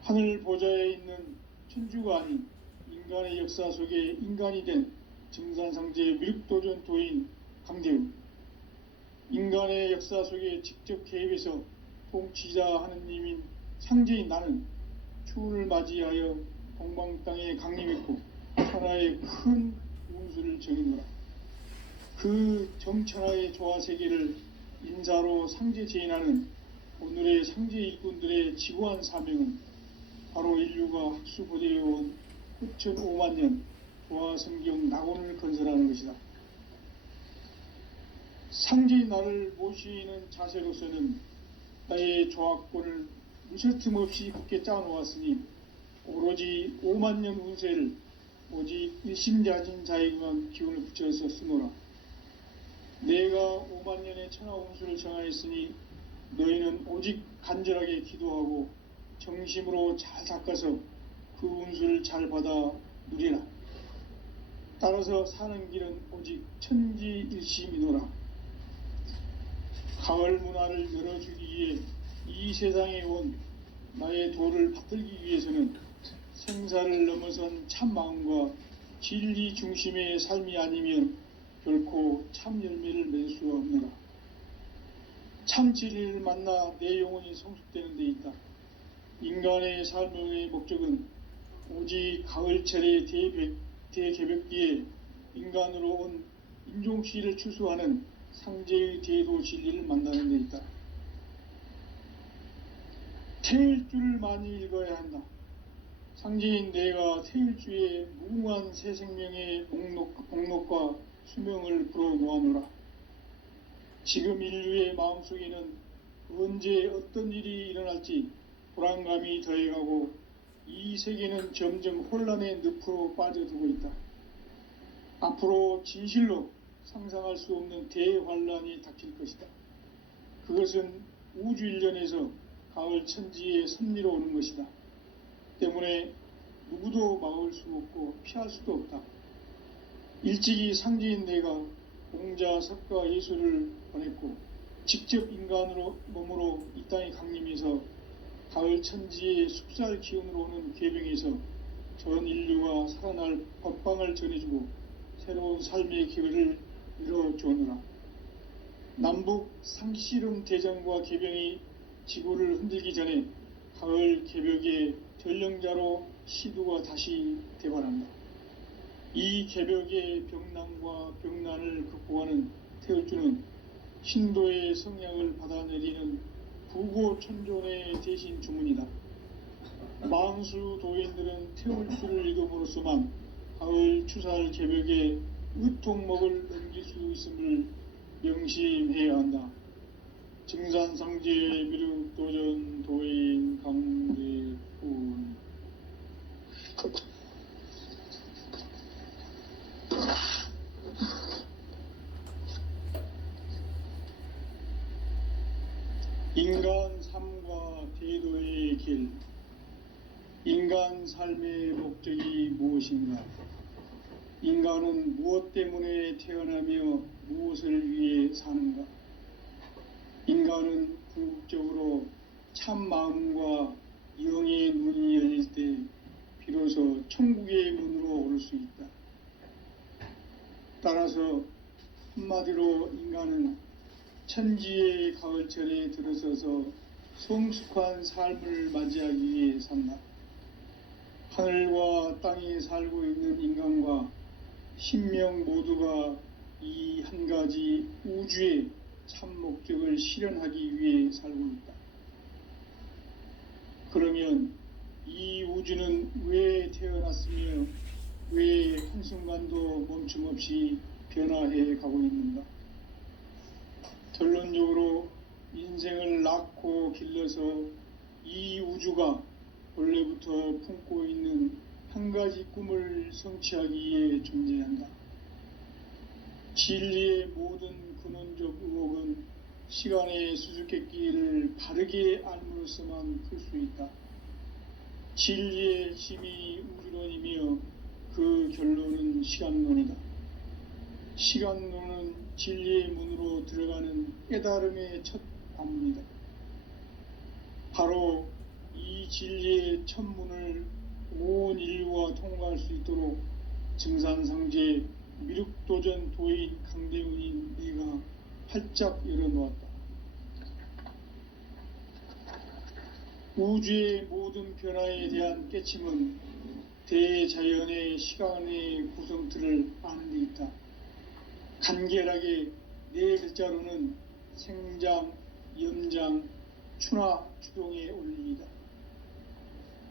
하늘 보좌에 있는 천주가 아닌 인간의 역사 속에 인간이 된 증산상제 미륵도전 도인 강대우, 인간의 역사 속에 직접 개입해서 통치자 하느님인 상제인 나는 추운을 맞이하여 동방 땅에 강림했고 천하의 큰 운수를 정해노라. 그 정천하의 조화세계를 인사로 상제 제인하는 오늘의 상제 일꾼들의 지구한 사명은 바로 인류가 학수고대해온 후천 5만 년 조화성경 낙원을 건설하는 것이다. 상제인 나를 모시는 자세로서는 나의 조화권을 무쇠 틈 없이 굳게 짜놓았으니 오로지 5만 년 운세를 오직 일심자진 자에게만 기운을 붙여서 쓰노라. 내가 5만 년의 천하 운수를 정하였으니 너희는 오직 간절하게 기도하고 정심으로 잘 닦아서 그 운수를 잘 받아 누리라. 따라서 사는 길은 오직 천지일심이노라. 가을 문화를 열어주기 위해 이 세상에 온 나의 도를 받들기 위해서는 생사를 넘어선 참 마음과 진리 중심의 삶이 아니면 결코 참 열매를 맺을 수가 없노라. 참 진리를 만나 내 영혼이 성숙되는 데 있다. 인간의 삶의 목적은 오직 가을철의 대개벽기에 인간으로 온 인종시를 추수하는 상제의 대도 진리를 만나는 데 있다. 태일주를 많이 읽어야 한다. 상제인 내가 태일주의 무궁한 새 생명의 목록과 수명을 불어놓아노라. 지금 인류의 마음속에는 언제 어떤 일이 일어날지 불안감이 더해가고 이 세계는 점점 혼란의 늪으로 빠져들고 있다. 앞으로 진실로 상상할 수 없는 대환란이 닥칠 것이다. 그것은 우주 일련에서 가을 천지의 섭리로 오는 것이다. 때문에 누구도 막을 수 없고 피할 수도 없다. 일찍이 상제인 내가 공자, 석가, 예수를 보냈고 직접 인간으로 몸으로 이 땅에 강림해서 가을 천지의 숲살 기운으로 오는 궤병에서 전 인류가 살아날 법방을 전해주고 새로운 삶의 기회를 이뤄주느라. 남북 상씨름 대전과 개병이 지구를 흔들기 전에 가을 개벽의 전령자로 시두가 다시 대발한다. 이 개벽의 병난과 병난을 극복하는 태울주는 신도의 성향을 받아내리는 부고천존의 대신 주문이다. 망수 도인들은 태울주를 읽음으로써만 가을 추살 개벽의 의통목을 넘길 수 있음을 명심해야 한다. 증산상제 미륵도전 도인 강대훈. 인간 삶과 대도의 길. 인간 삶의 목적이 무엇인가? 인간은 무엇 때문에 태어나며 무엇을 위해 사는가? 인간은 궁극적으로 참 마음과 영의 눈이 열릴 때 비로소 천국의 문으로 오를 수 있다. 따라서 한마디로 인간은 천지의 가을철에 들어서서 성숙한 삶을 맞이하기 위해 산다. 하늘과 땅에 살고 있는 인간과 신명 모두가 이 한 가지 우주의 참 목적을 실현하기 위해 살고 있다. 그러면 이 우주는 왜 태어났으며 왜 한순간도 멈춤없이 변화해 가고 있는가? 결론적으로 인생을 낳고 길러서 이 우주가 원래부터 품고 있는 한 가지 꿈을 성취하기 위해 존재한다. 진리의 모든 근원적 의혹은 시간의 수수께끼를 바르게 알므로써만 풀 수 있다. 진리의 힘이 우주론이며 그 결론은 시간론이다. 시간론은 진리의 문으로 들어가는 깨달음의 첫 관문이다. 바로 이 진리의 첫 문을 온 인류가 통과할 수 있도록 증산상제 미륵도전 도인 강대훈인 내가 활짝 열어놓았다. 우주의 모든 변화에 대한 깨침은 대자연의 시간의 구성틀을 아는 데 있다. 간결하게 네 글자로는 생장, 염장, 추나 추동의 원리이다.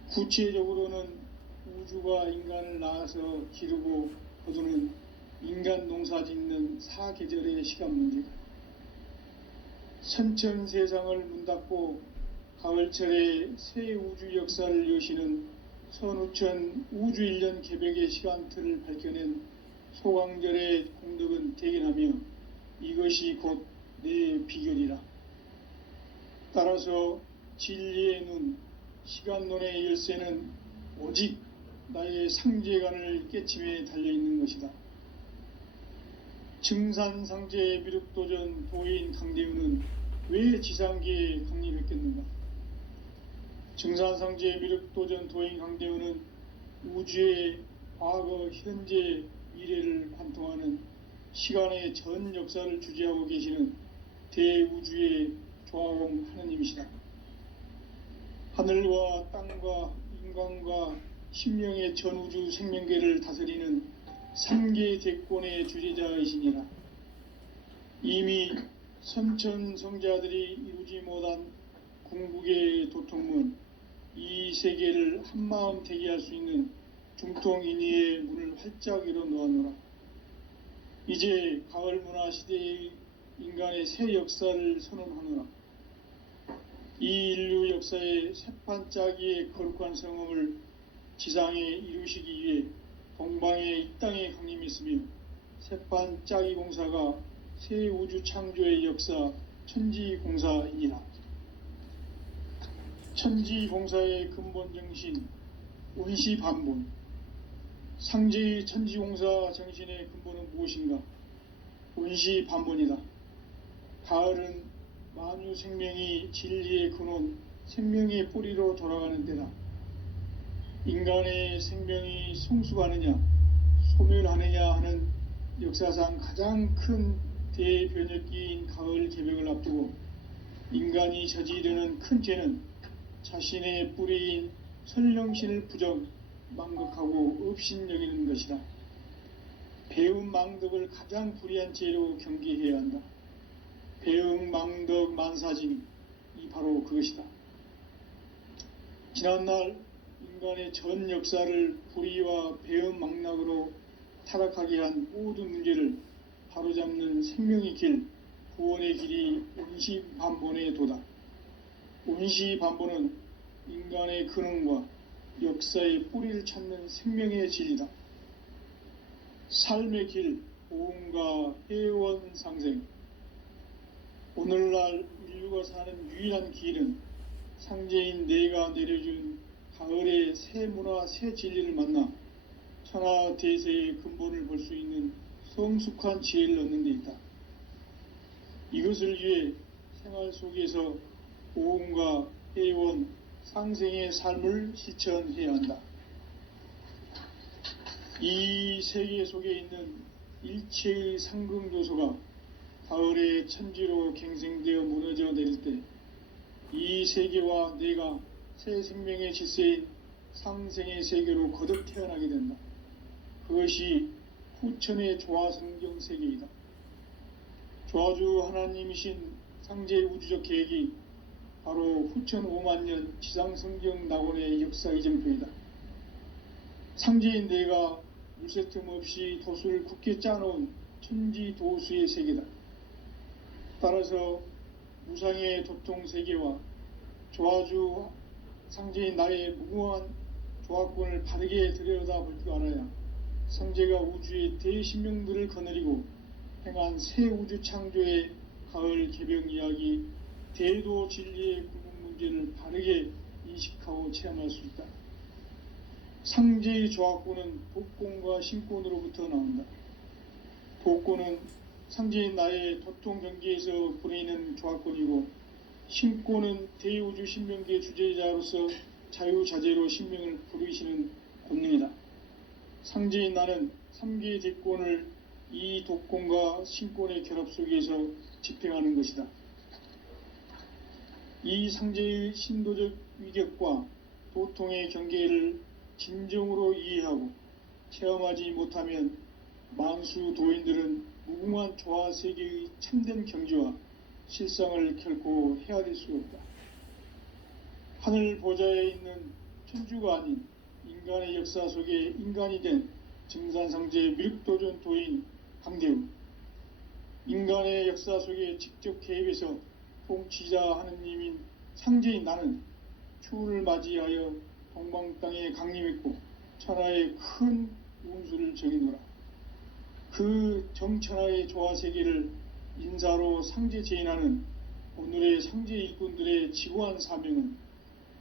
구체적으로는 우주가 인간을 낳아서 기르고 거두는 인간 농사 짓는 사계절의 시간 문제다. 선천 세상을 문닫고 가을철에 새 우주 역사를 여시는 선우천 우주 일년 개벽의 시간틀을 밝혀낸 소강절의 공덕은 대견하며 이것이 곧 내 비결이라. 따라서 진리의 눈, 시간론의 열쇠는 오직 나의 상제관을 깨침에 달려있는 것이다. 증산상제 미륵도전 도인 강대훈은 왜 지상계에 강림했겠는가? 증산상제 미륵도전 도인 강대훈은 우주의 과거, 현재, 미래를 관통하는 시간의 전 역사를 주재하고 계시는 대우주의 조화공 하느님이시다. 하늘과 땅과 인간과 신명의 전우주 생명계를 다스리는 3계 대권의 주제자이시니라. 이미 선천성자들이 이루지 못한 궁극의 도통문, 이 세계를 한마음 대기할 수 있는 중통인의의 문을 활짝 열어 놓았노라. 이제 가을 문화 시대의 인간의 새 역사를 선언하노라. 이 인류 역사의 새판짜기의 거룩한 성음을 지상에 이루시기 위해 동방의 이 땅에 강림했으며, 새판짜기 공사가 새 우주 창조의 역사 천지공사이니라. 천지공사의 근본 정신, 운시반본. 상제의 천지공사 정신의 근본은 무엇인가? 운시반본이다. 가을은 만유 생명이 진리의 근원, 생명의 뿌리로 돌아가는 때다. 인간의 생명이 성숙하느냐, 소멸하느냐 하는 역사상 가장 큰 대변혁기인 가을 개벽을 앞두고 인간이 저지르는 큰 죄는 자신의 뿌리인 선령신을 부정, 망극하고 업신여기는 것이다. 배움 망덕을 가장 불의한 죄로 경계해야 한다. 배움 망덕 만사짐이 바로 그것이다. 지난날 인간의 전 역사를 불의와 배움 망락으로 타락하게 한 모든 문제를 바로잡는 생명의 길, 구원의 길이 운시반본의 도다. 운시반본은 인간의 근원과 역사의 뿌리를 찾는 생명의 진리다. 삶의 길, 보험과 회원 상생. 오늘날 인류가 사는 유일한 길은 상제인 내가 내려준 가을의 새 문화, 새 진리를 만나 천하 대세의 근본을 볼 수 있는 성숙한 지혜를 얻는 데 있다. 이것을 위해 생활 속에서 보험과 회원, 상생의 삶을 실천해야 한다. 이 세계 속에 있는 일체의 상승조소가 가을의 천지로 갱생되어 무너져 내릴 때 이 세계와 내가 새 생명의 질서인 상생의 세계로 거듭 태어나게 된다. 그것이 후천의 조화성경 세계이다. 조화주 하나님이신 상제의 우주적 계획이 바로 후천 5만년 지상성경 낙원의 역사 이정표이다. 상제인 내가 물새 틈 없이 도수를 굳게 짜놓은 천지도수의 세계다. 따라서 무상의 도통세계와 조화주 상제인 나의 무궁한 조화권을 바르게 들여다볼 줄 알아야 상제가 우주의 대신명들을 거느리고 행한 새 우주 창조의 가을 개벽 이야기, 대도 진리의 구분 문제를 바르게 인식하고 체험할 수 있다. 상제의 조화권은 복권과 신권으로부터 나온다. 복권은 상제인 나의 도통 경계에서 부리는 조화권이고, 신권은 대우주 신명계 주제자로서 자유자재로 신명을 부르시는 권능이다. 상제인 나는 3개의 대권을 이 독권과 신권의 결합 속에서 집행하는 것이다. 이 상제의 신도적 위격과 도통의 경계를 진정으로 이해하고 체험하지 못하면 만수 도인들은 무궁한 조화 세계의 참된 경지와 실상을 결코 헤아릴 수 없다. 하늘 보좌에 있는 천주가 아닌 인간의 역사 속에 인간이 된 증산상제 미륵도전 도인 강대우, 인간의 역사 속에 직접 개입해서 통치자 하느님인 상제인 나는 추후를 맞이하여 동방 땅에 강림했고 천하의 큰 운수를 정해노라. 그 정천하의 조화세계를 인사로 상제 제인하는 오늘의 상제 일꾼들의 지고한 사명은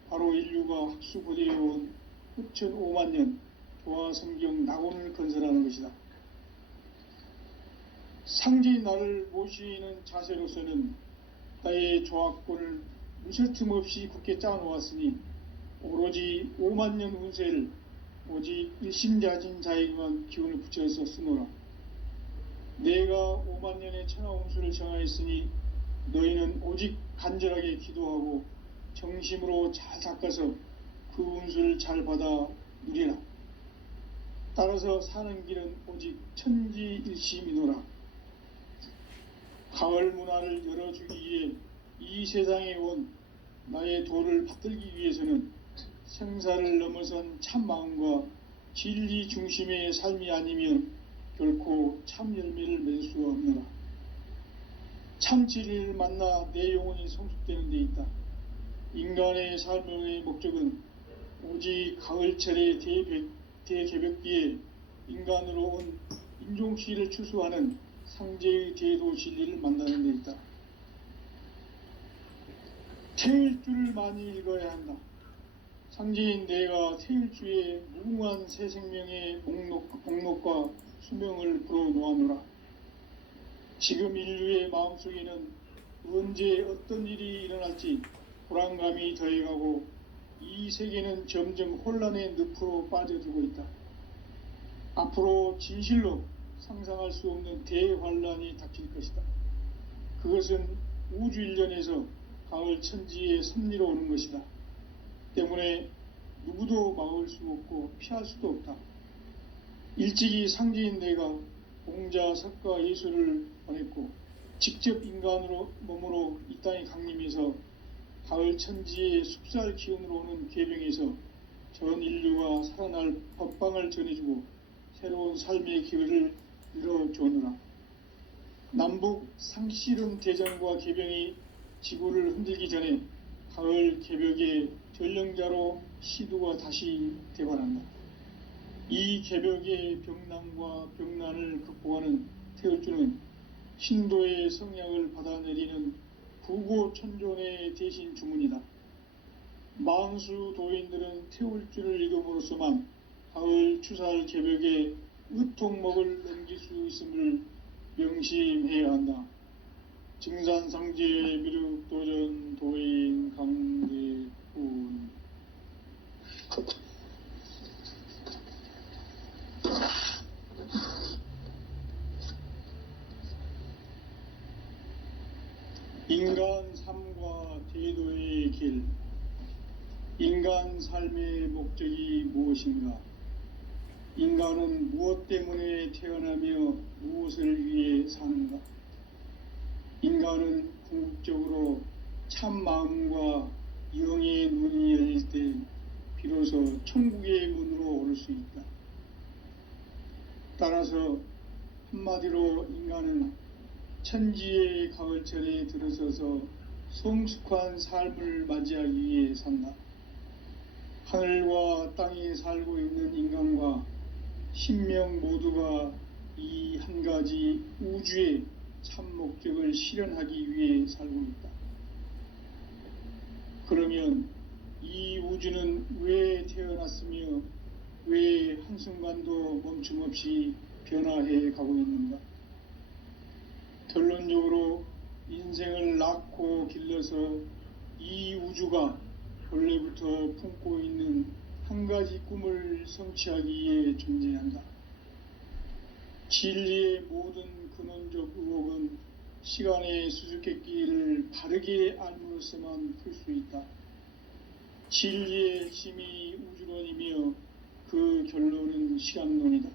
바로 인류가 학수고대해온 후천 5만년 조화성경 낙원을 건설하는 것이다. 상제인 나를 모시는 자세로서는 나의 조화권을 무쇠 틈 없이 굳게 짜놓았으니 오로지 5만년 운세를 오직 일심자진 자에게만 기운을 붙여서 쓰노라. 내가 5만년의 천하 운수를 정하였으니 너희는 오직 간절하게 기도하고 정심으로 잘 닦아서 그 운수를 잘 받아 누리라. 따라서 사는 길은 오직 천지일심이노라. 가을 문화를 열어주기 위해 이 세상에 온 나의 도를 받들기 위해서는 생사를 넘어선 참 마음과 진리 중심의 삶이 아니면 결코 참 열매를 맺을 수가 없노라. 참 진리를 만나 내 영혼이 성숙되는 데 있다. 인간의 삶의 목적은 오직 가을철의 대개벽기에 인간으로 온 인종시를 추수하는 상제의 대도 진리를 만나는 데 있다. 태일주를 많이 읽어야 한다. 상제인 내가 태일주의 무궁한 새 생명의 목록과 수명을 불어놓아노라. 지금 인류의 마음속에는 언제 어떤 일이 일어날지 불안감이 더해가고 이 세계는 점점 혼란의 늪으로 빠져들고 있다. 앞으로 진실로 상상할 수 없는 대환란이 닥칠 것이다. 그것은 우주 일련에서 가을 천지의 섭리로 오는 것이다. 때문에 누구도 막을 수 없고 피할 수도 없다. 일찍이 상제인 내가 공자, 석가, 예수를 보냈고 직접 인간으로 몸으로 이 땅에 강림해서 가을 천지의 숲살 기운으로 오는 계명에서 전 인류가 살아날 법방을 전해주고 새로운 삶의 기회를 열어주느라. 남북 상씨름 대전과 계병이 지구를 흔들기 전에 가을 개벽의 전령자로 시두가 다시 대관한다. 이 개벽의 병난과 병난을 극복하는 태울주는 신도의 성약을 받아내리는 부고천존의 대신 주문이다. 만수 도인들은 태울주를 읽음으로써만 가을 추살 개벽의 의통목을 넘길 수 있음을 명심해야 한다. 증산상제 미륵도전 도인 강대훈. 인간 삶과 대도의 길. 인간 삶의 목적이 무엇인가? 인간은 무엇 때문에 태어나며 무엇을 위해 사는가? 인간은 궁극적으로 참 마음과 영의 눈이 열릴 때 비로소 천국의 문으로 오를 수 있다. 따라서 한마디로 인간은 천지의 가을철에 들어서서 성숙한 삶을 맞이하기 위해 산다. 하늘과 땅에 살고 있는 인간과 신명 모두가 이 한 가지 우주의 참 목적을 실현하기 위해 살고 있다. 그러면 이 우주는 왜 태어났으며 왜 한순간도 멈춤 없이 변화해 가고 있는가? 결론적으로 인생을 낳고 길러서 이 우주가 원래부터 품고 있는 한 가지 꿈을 성취하기 위해 존재한다. 진리의 모든 근원적 의혹은 시간의 수수께끼를 바르게 알므로써만 풀 수 있다. 진리의 핵심이 우주론이며 그 결론은 시간론이다.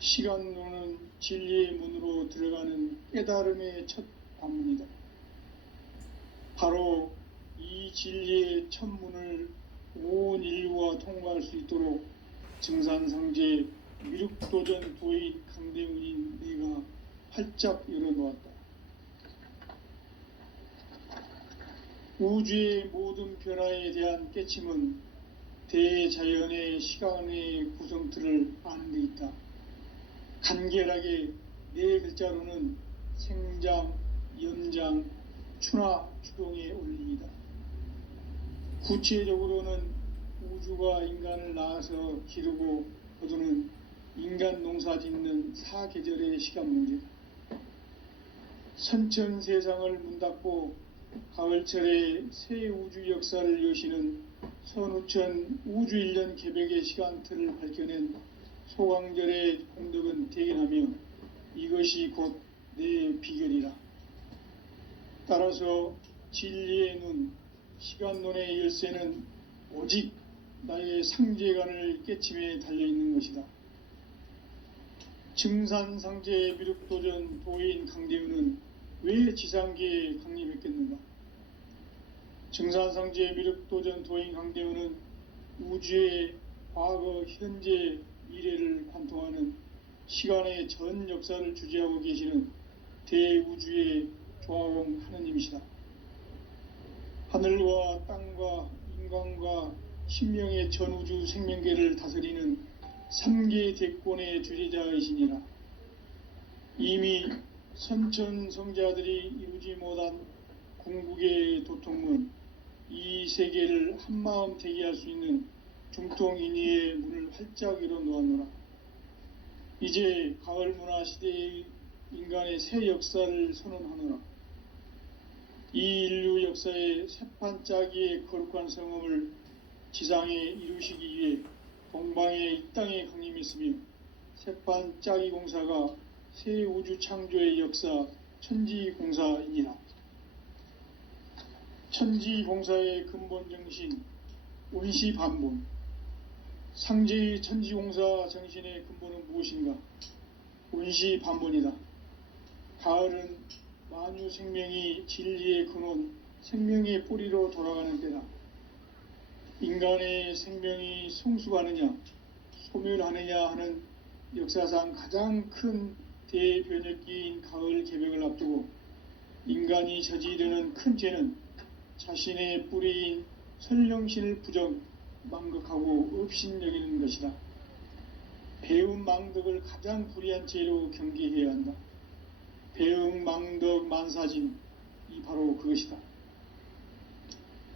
시간론은 진리의 문으로 들어가는 깨달음의 첫 관문이다. 바로 이 진리의 첫 문을 온 인류가 통과할 수 있도록 증산상제 미륵도전 도인 강대훈인 내가 활짝 열어놓았다. 우주의 모든 변화에 대한 깨침은 대자연의 시간의 구성틀을 아는 데 있다. 간결하게 네 글자로는 생장, 연장, 추나 추동의 원리이다. 구체적으로는 우주가 인간을 낳아서 기르고 거두는 인간 농사 짓는 사계절의 시간 문제다. 선천 세상을 문닫고 가을철에 새 우주 역사를 여시는 선우천 우주일년 개벽의 시간틀을 밝혀낸 소강절의 공덕은 대견하며 이것이 곧 내 비결이라. 따라서 진리의 눈, 시간론의 열쇠는 오직 나의 상제관을 깨침에 달려있는 것이다. 증산상제 미륵도전 도인 강대우는 왜 지상계에 강림했겠는가? 증산상제 미륵도전 도인 강대우는 우주의 과거, 현재, 미래를 관통하는 시간의 전 역사를 주재하고 계시는 대우주의 조화공 하느님이시다. 하늘과 땅과 인간과 신명의 전우주 생명계를 다스리는 3계 대권의 주재자이시니라. 이미 선천성자들이 이루지 못한 궁극의 도통문, 이 세계를 한마음 대기할 수 있는 중통인의의 문을 활짝 열어 놓았노라. 이제 가을 문화 시대의 인간의 새 역사를 선언하노라. 이 인류 역사의 새판짜기의 거룩한 성음을 지상에 이루시기 위해 동방의 이 땅에 강림했으며 새판짜기 공사가 새 우주 창조의 역사 천지공사이니라. 천지공사의 근본 정신 온시반본. 상제의 천지공사 정신의 근본은 무엇인가? 온시반본이다. 가을은 만유 생명이 진리의 근원, 생명의 뿌리로 돌아가는 때다. 인간의 생명이 성숙하느냐, 소멸하느냐 하는 역사상 가장 큰 대변혁기인 가을 개벽을 앞두고 인간이 저지르는 큰 죄는 자신의 뿌리인 선령신을 부정, 망극하고 업신여기는 것이다. 배움 망덕을 가장 불의한 죄로 경계해야 한다. 배움 망덕 만사진, 이 바로 그것이다.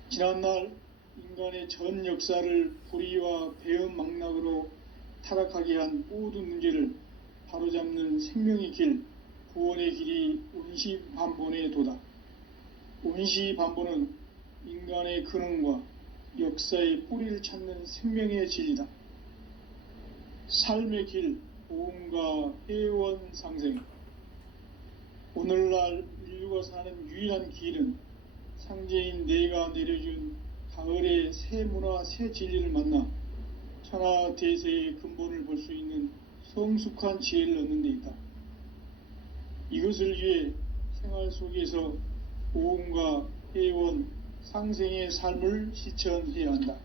지난날 인간의 전 역사를 불의와 배움 망락으로 타락하게 한 모든 문제를 바로잡는 생명의 길, 구원의 길이 온시반본의 도다. 온시반본은 인간의 근원과 역사의 뿌리를 찾는 생명의 진리다. 삶의 길, 보험과 회원 상생. 오늘날 인류가 사는 유일한 길은 상제인 내가 내려준 가을의 새 문화, 새 진리를 만나 천하 대세의 근본을 볼 수 있는 성숙한 지혜를 얻는 데 있다. 이것을 위해 생활 속에서 보험과 회원, 상생의 삶을 실천해야 한다.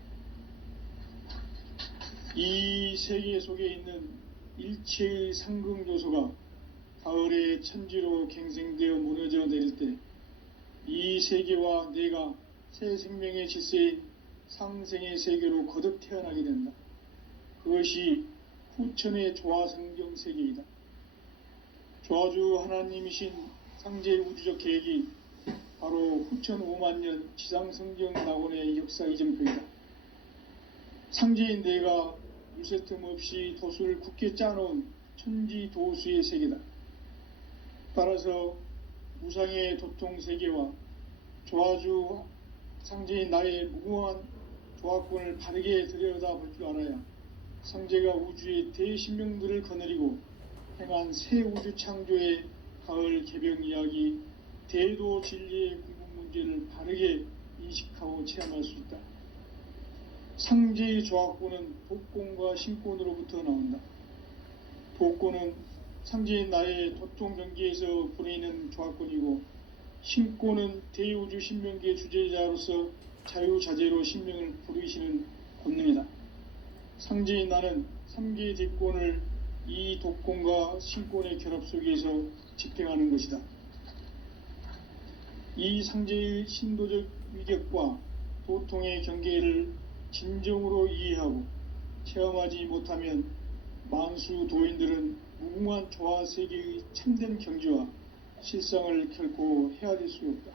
이 세계 속에 있는 일체의 상금 요소가 가을의 천지로 갱생되어 무너져 내릴 때 이 세계와 내가 새 생명의 질서인 상생의 세계로 거듭 태어나게 된다. 그것이 후천의 조화성경 세계이다. 조화주 하나님이신 상제의 우주적 계획이 바로 후천 5만년 지상성경 낙원의 역사 이정표이다. 상제인 내가 물새틈 없이 도수를 굳게 짜놓은 천지도수의 세계다. 따라서 무상의 도통 세계와 조화주 상제인 나의 무궁한 조화권을 바르게 들여다볼 줄 알아야 상제가 우주의 대신명들을 거느리고 행한 새 우주 창조의 가을 개병 이야기, 대도 진리의 궁극 문제를 바르게 인식하고 체험할 수 있다. 상제의 조화권은 독권과 신권으로부터 나온다. 독권은 상제인 나의 도통 경계에서 부리는 조화권이고, 신권은 대우주 신명계 주제자로서 자유자재로 신명을 부르시는 권능이다. 상제인 나는 3계 대권을 이 독권과 신권의 결합 속에서 집행하는 것이다. 이 상제의 신도적 위격과 도통의 경계를 진정으로 이해하고 체험하지 못하면 만수 도인들은 무궁한 조화 세계의 참된 경지와 실상을 결코 헤아릴 수 없다.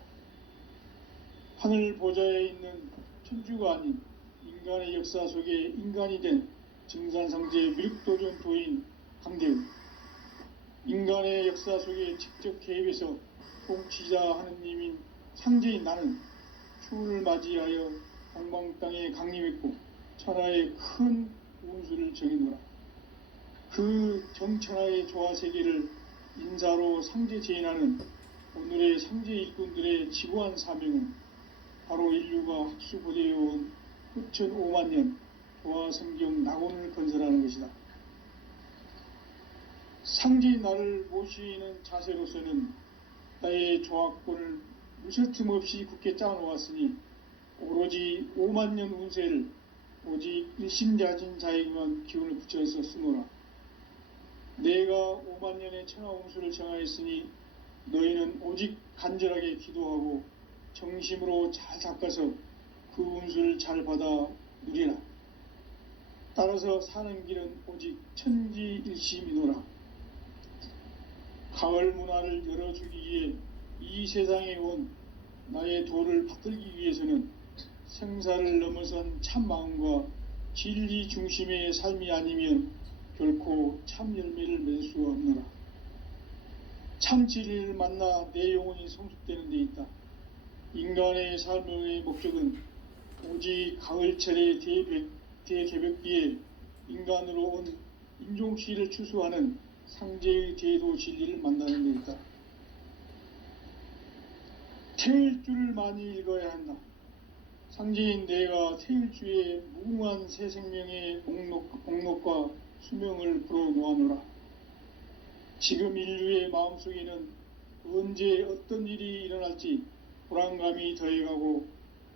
하늘 보좌에 있는 천주가 아닌 인간의 역사 속에 인간이 된 증산상제 미륵도전 도인 강대우. 인간의 역사 속에 직접 개입해서 통치자 하느님인 상제인 나는 추운을 맞이하여 동방 땅에 강림했고 천하의 큰 운수를 정해놓으라. 그 정천하의 조화 세계를 인사로 상제 제인하는 오늘의 상제 일꾼들의 지고한 사명은 바로 인류가 학수고대해온 후천 5만년 도화성경 낙원을 건설하는 것이다. 상지 나를 모시는 자세로서는 나의 조합권을 무셔틈 없이 굳게 짜놓았으니 오로지 5만 년 운세를 오직 일심자진 자에게만 기운을 붙여서 쓰노라. 내가 5만 년의 천하 운수를 정하였으니 너희는 오직 간절하게 기도하고 정심으로 잘 닦아서 그 운수를 잘 받아 누리라. 따라서 사는 길은 오직 천지일심이노라. 가을 문화를 열어주기 위해 이 세상에 온 나의 도를 받들기 위해서는 생사를 넘어선 참 마음과 진리 중심의 삶이 아니면 결코 참 열매를 맺을 수가 없노라. 참 진리를 만나 내 영혼이 성숙되는 데 있다. 인간의 삶의 목적은 오직 가을철의 대개벽기에 인간으로 온 인종시를 추수하는 상제의 대도 진리를 만나는 데 있다. 태일주를 많이 읽어야 한다. 상제인 내가 태일주의 무궁한 새 생명의 목록과 수명을 불어놓아노라. 지금 인류의 마음속에는 언제 어떤 일이 일어날지 불안감이 더해가고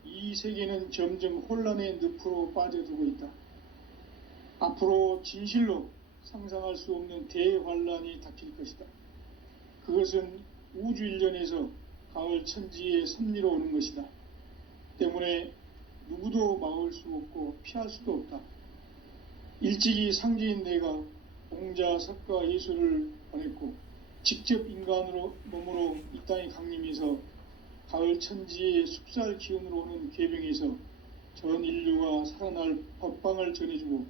이 세계는 점점 혼란의 늪으로 빠져들고 있다. 앞으로 진실로 상상할 수 없는 대환란이 닥칠 것이다. 그것은 우주 일련에서 가을 천지의 섭리로 오는 것이다. 때문에 누구도 막을 수 없고 피할 수도 없다. 일찍이 상제인 내가 공자, 석가, 예수를 보냈고 직접 인간으로 몸으로 이 땅에 강림해서 가을 천지의 숲살 기운으로 오는 계병에서 전 인류가 살아날 법방을 전해주고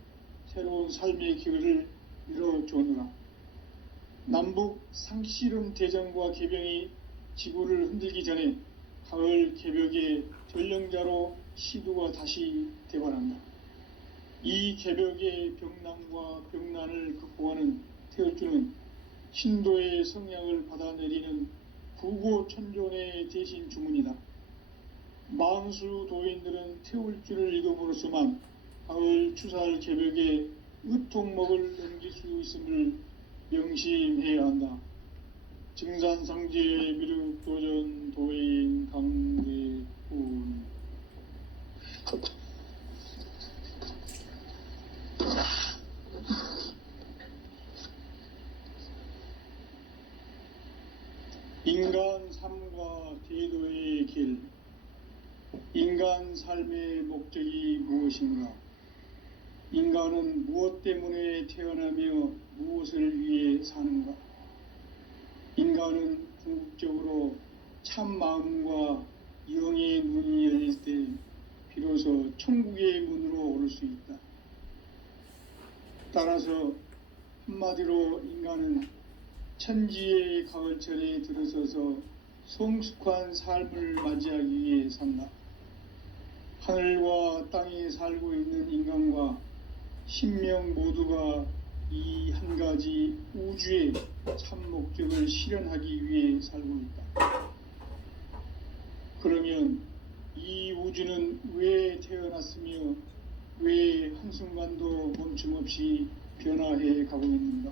새로운 삶의 기회를 열어주느라. 남북 상씨름 대전과 계병이 지구를 흔들기 전에 가을 개벽의 전령자로 시두가 다시 대관한다. 이 개벽의 병난과 병난을 극복하는 태울주는 신도의 성향을 받아내리는 부고천존의 대신 주문이다. 만수 도인들은 태울주를 읽음으로써만 가을 추살 개벽의 의통목을 넘길 수 있음을 명심해야 한다. 증산상제의 미륵도전 도인 강대훈. 인간 삶과 대도의 길. 인간 삶의 목적이 무엇인가? 인간은 무엇 때문에 태어나며 무엇을 위해 사는가? 인간은 궁극적으로 참 마음과 영의 문이 열릴 때 비로소 천국의 문으로 오를 수 있다. 따라서 한마디로 인간은 천지의 가을철에 들어서서 성숙한 삶을 맞이하기 위해 산다. 하늘과 땅에 살고 있는 인간과 신명 모두가 이 한 가지 우주의 참 목적을 실현하기 위해 살고 있다. 그러면 이 우주는 왜 태어났으며 왜 한순간도 멈춤없이 변화해 가고 있는가?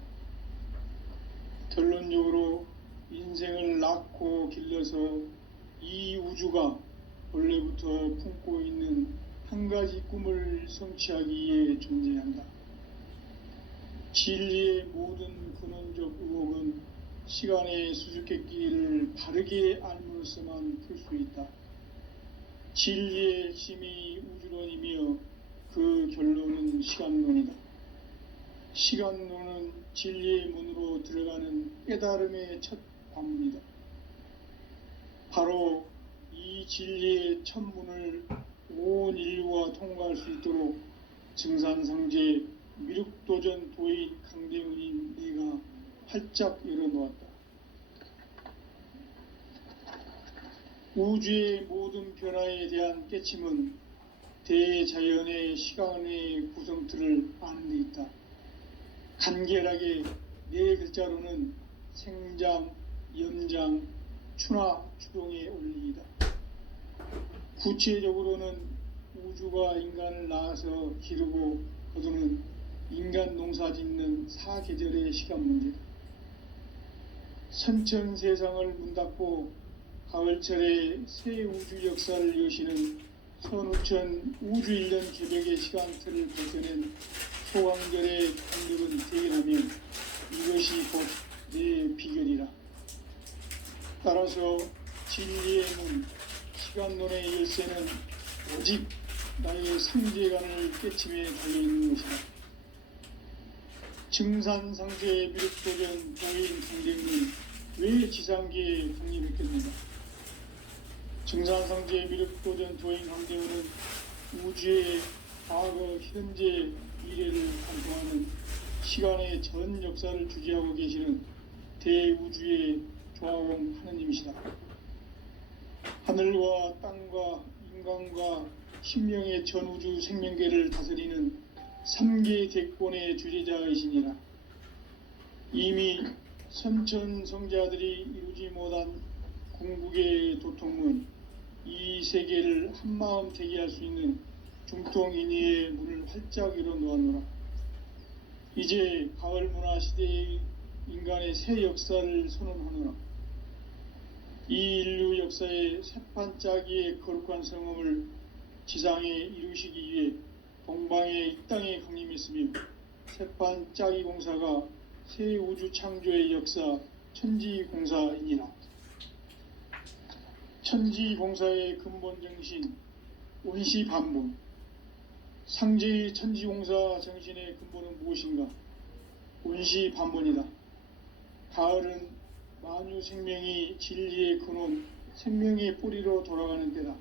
결론적으로 인생을 낳고 길러서 이 우주가 원래부터 품고 있는 한 가지 꿈을 성취하기 위해 존재한다. 진리의 모든 근원적 의혹은 시간의 수수께끼를 바르게 알므로써만 풀 수 있다. 진리의 핵심이 우주론이며 그 결론은 시간론이다. 시간론은 진리의 문으로 들어가는 깨달음의 첫 관문이다. 바로 이 진리의 첫 문을 온 인류가 통과할 수 있도록 증산상제 미륵도전 도인 강대훈인 내가 활짝 열어놓았다. 우주의 모든 변화에 대한 깨침은 대자연의 시간의 구성틀을 아는 데 있다. 간결하게 네 글자로는 생장, 연장, 추나 추동의 원리이다. 구체적으로는 우주가 인간을 낳아서 기르고 거두는 인간 농사 짓는 사계절의 시간 문제. 선천 세상을 문 닫고 가을철에 새 우주 역사를 여시는 선우천 우주 1년 개벽의 시간틀을 벗겨낸 소강절의 강력은 대견하며 이것이 곧 내 비결이라. 따라서 진리의 문, 시간론의 열쇠는 오직 나의 상제관을 깨침에 달려있는 것이다. 증산상제의 미륵도전 도인 강대문은 왜 지상계에 강림했겠는가? 증산상제의 미륵도전 도인 강대문은 우주의 과거, 현재, 미래를 관통하는 시간의 전 역사를 주재하고 계시는 대우주의 조화원 하느님이시다. 하늘과 땅과 인간과 신명의 전우주 생명계를 다스리는 3계 대권의 주재자이시니라. 이미 선천성자들이 이루지 못한 궁극의 도통문, 이 세계를 한마음 되게 할 수 있는 중통인의의 문을 활짝 열어 놓았노라. 이제 가을 문화 시대의 인간의 새 역사를 선언하노라. 이 인류 역사의 새판짜기의 거룩한 성음을 지상에 이루시기 위해 동방의 이 땅에 강림했으며 새판짜기 공사가 새 우주 창조의 역사 천지공사이니라. 천지공사의 근본 정신 온시반복. 상제의 천지공사 정신의 근본은 무엇인가? 온시반본이다. 가을은 만유 생명이 진리의 근원, 생명의 뿌리로 돌아가는 때다.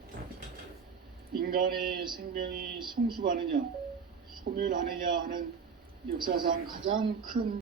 인간의 생명이 성숙하느냐, 소멸하느냐 하는 역사상 가장 큰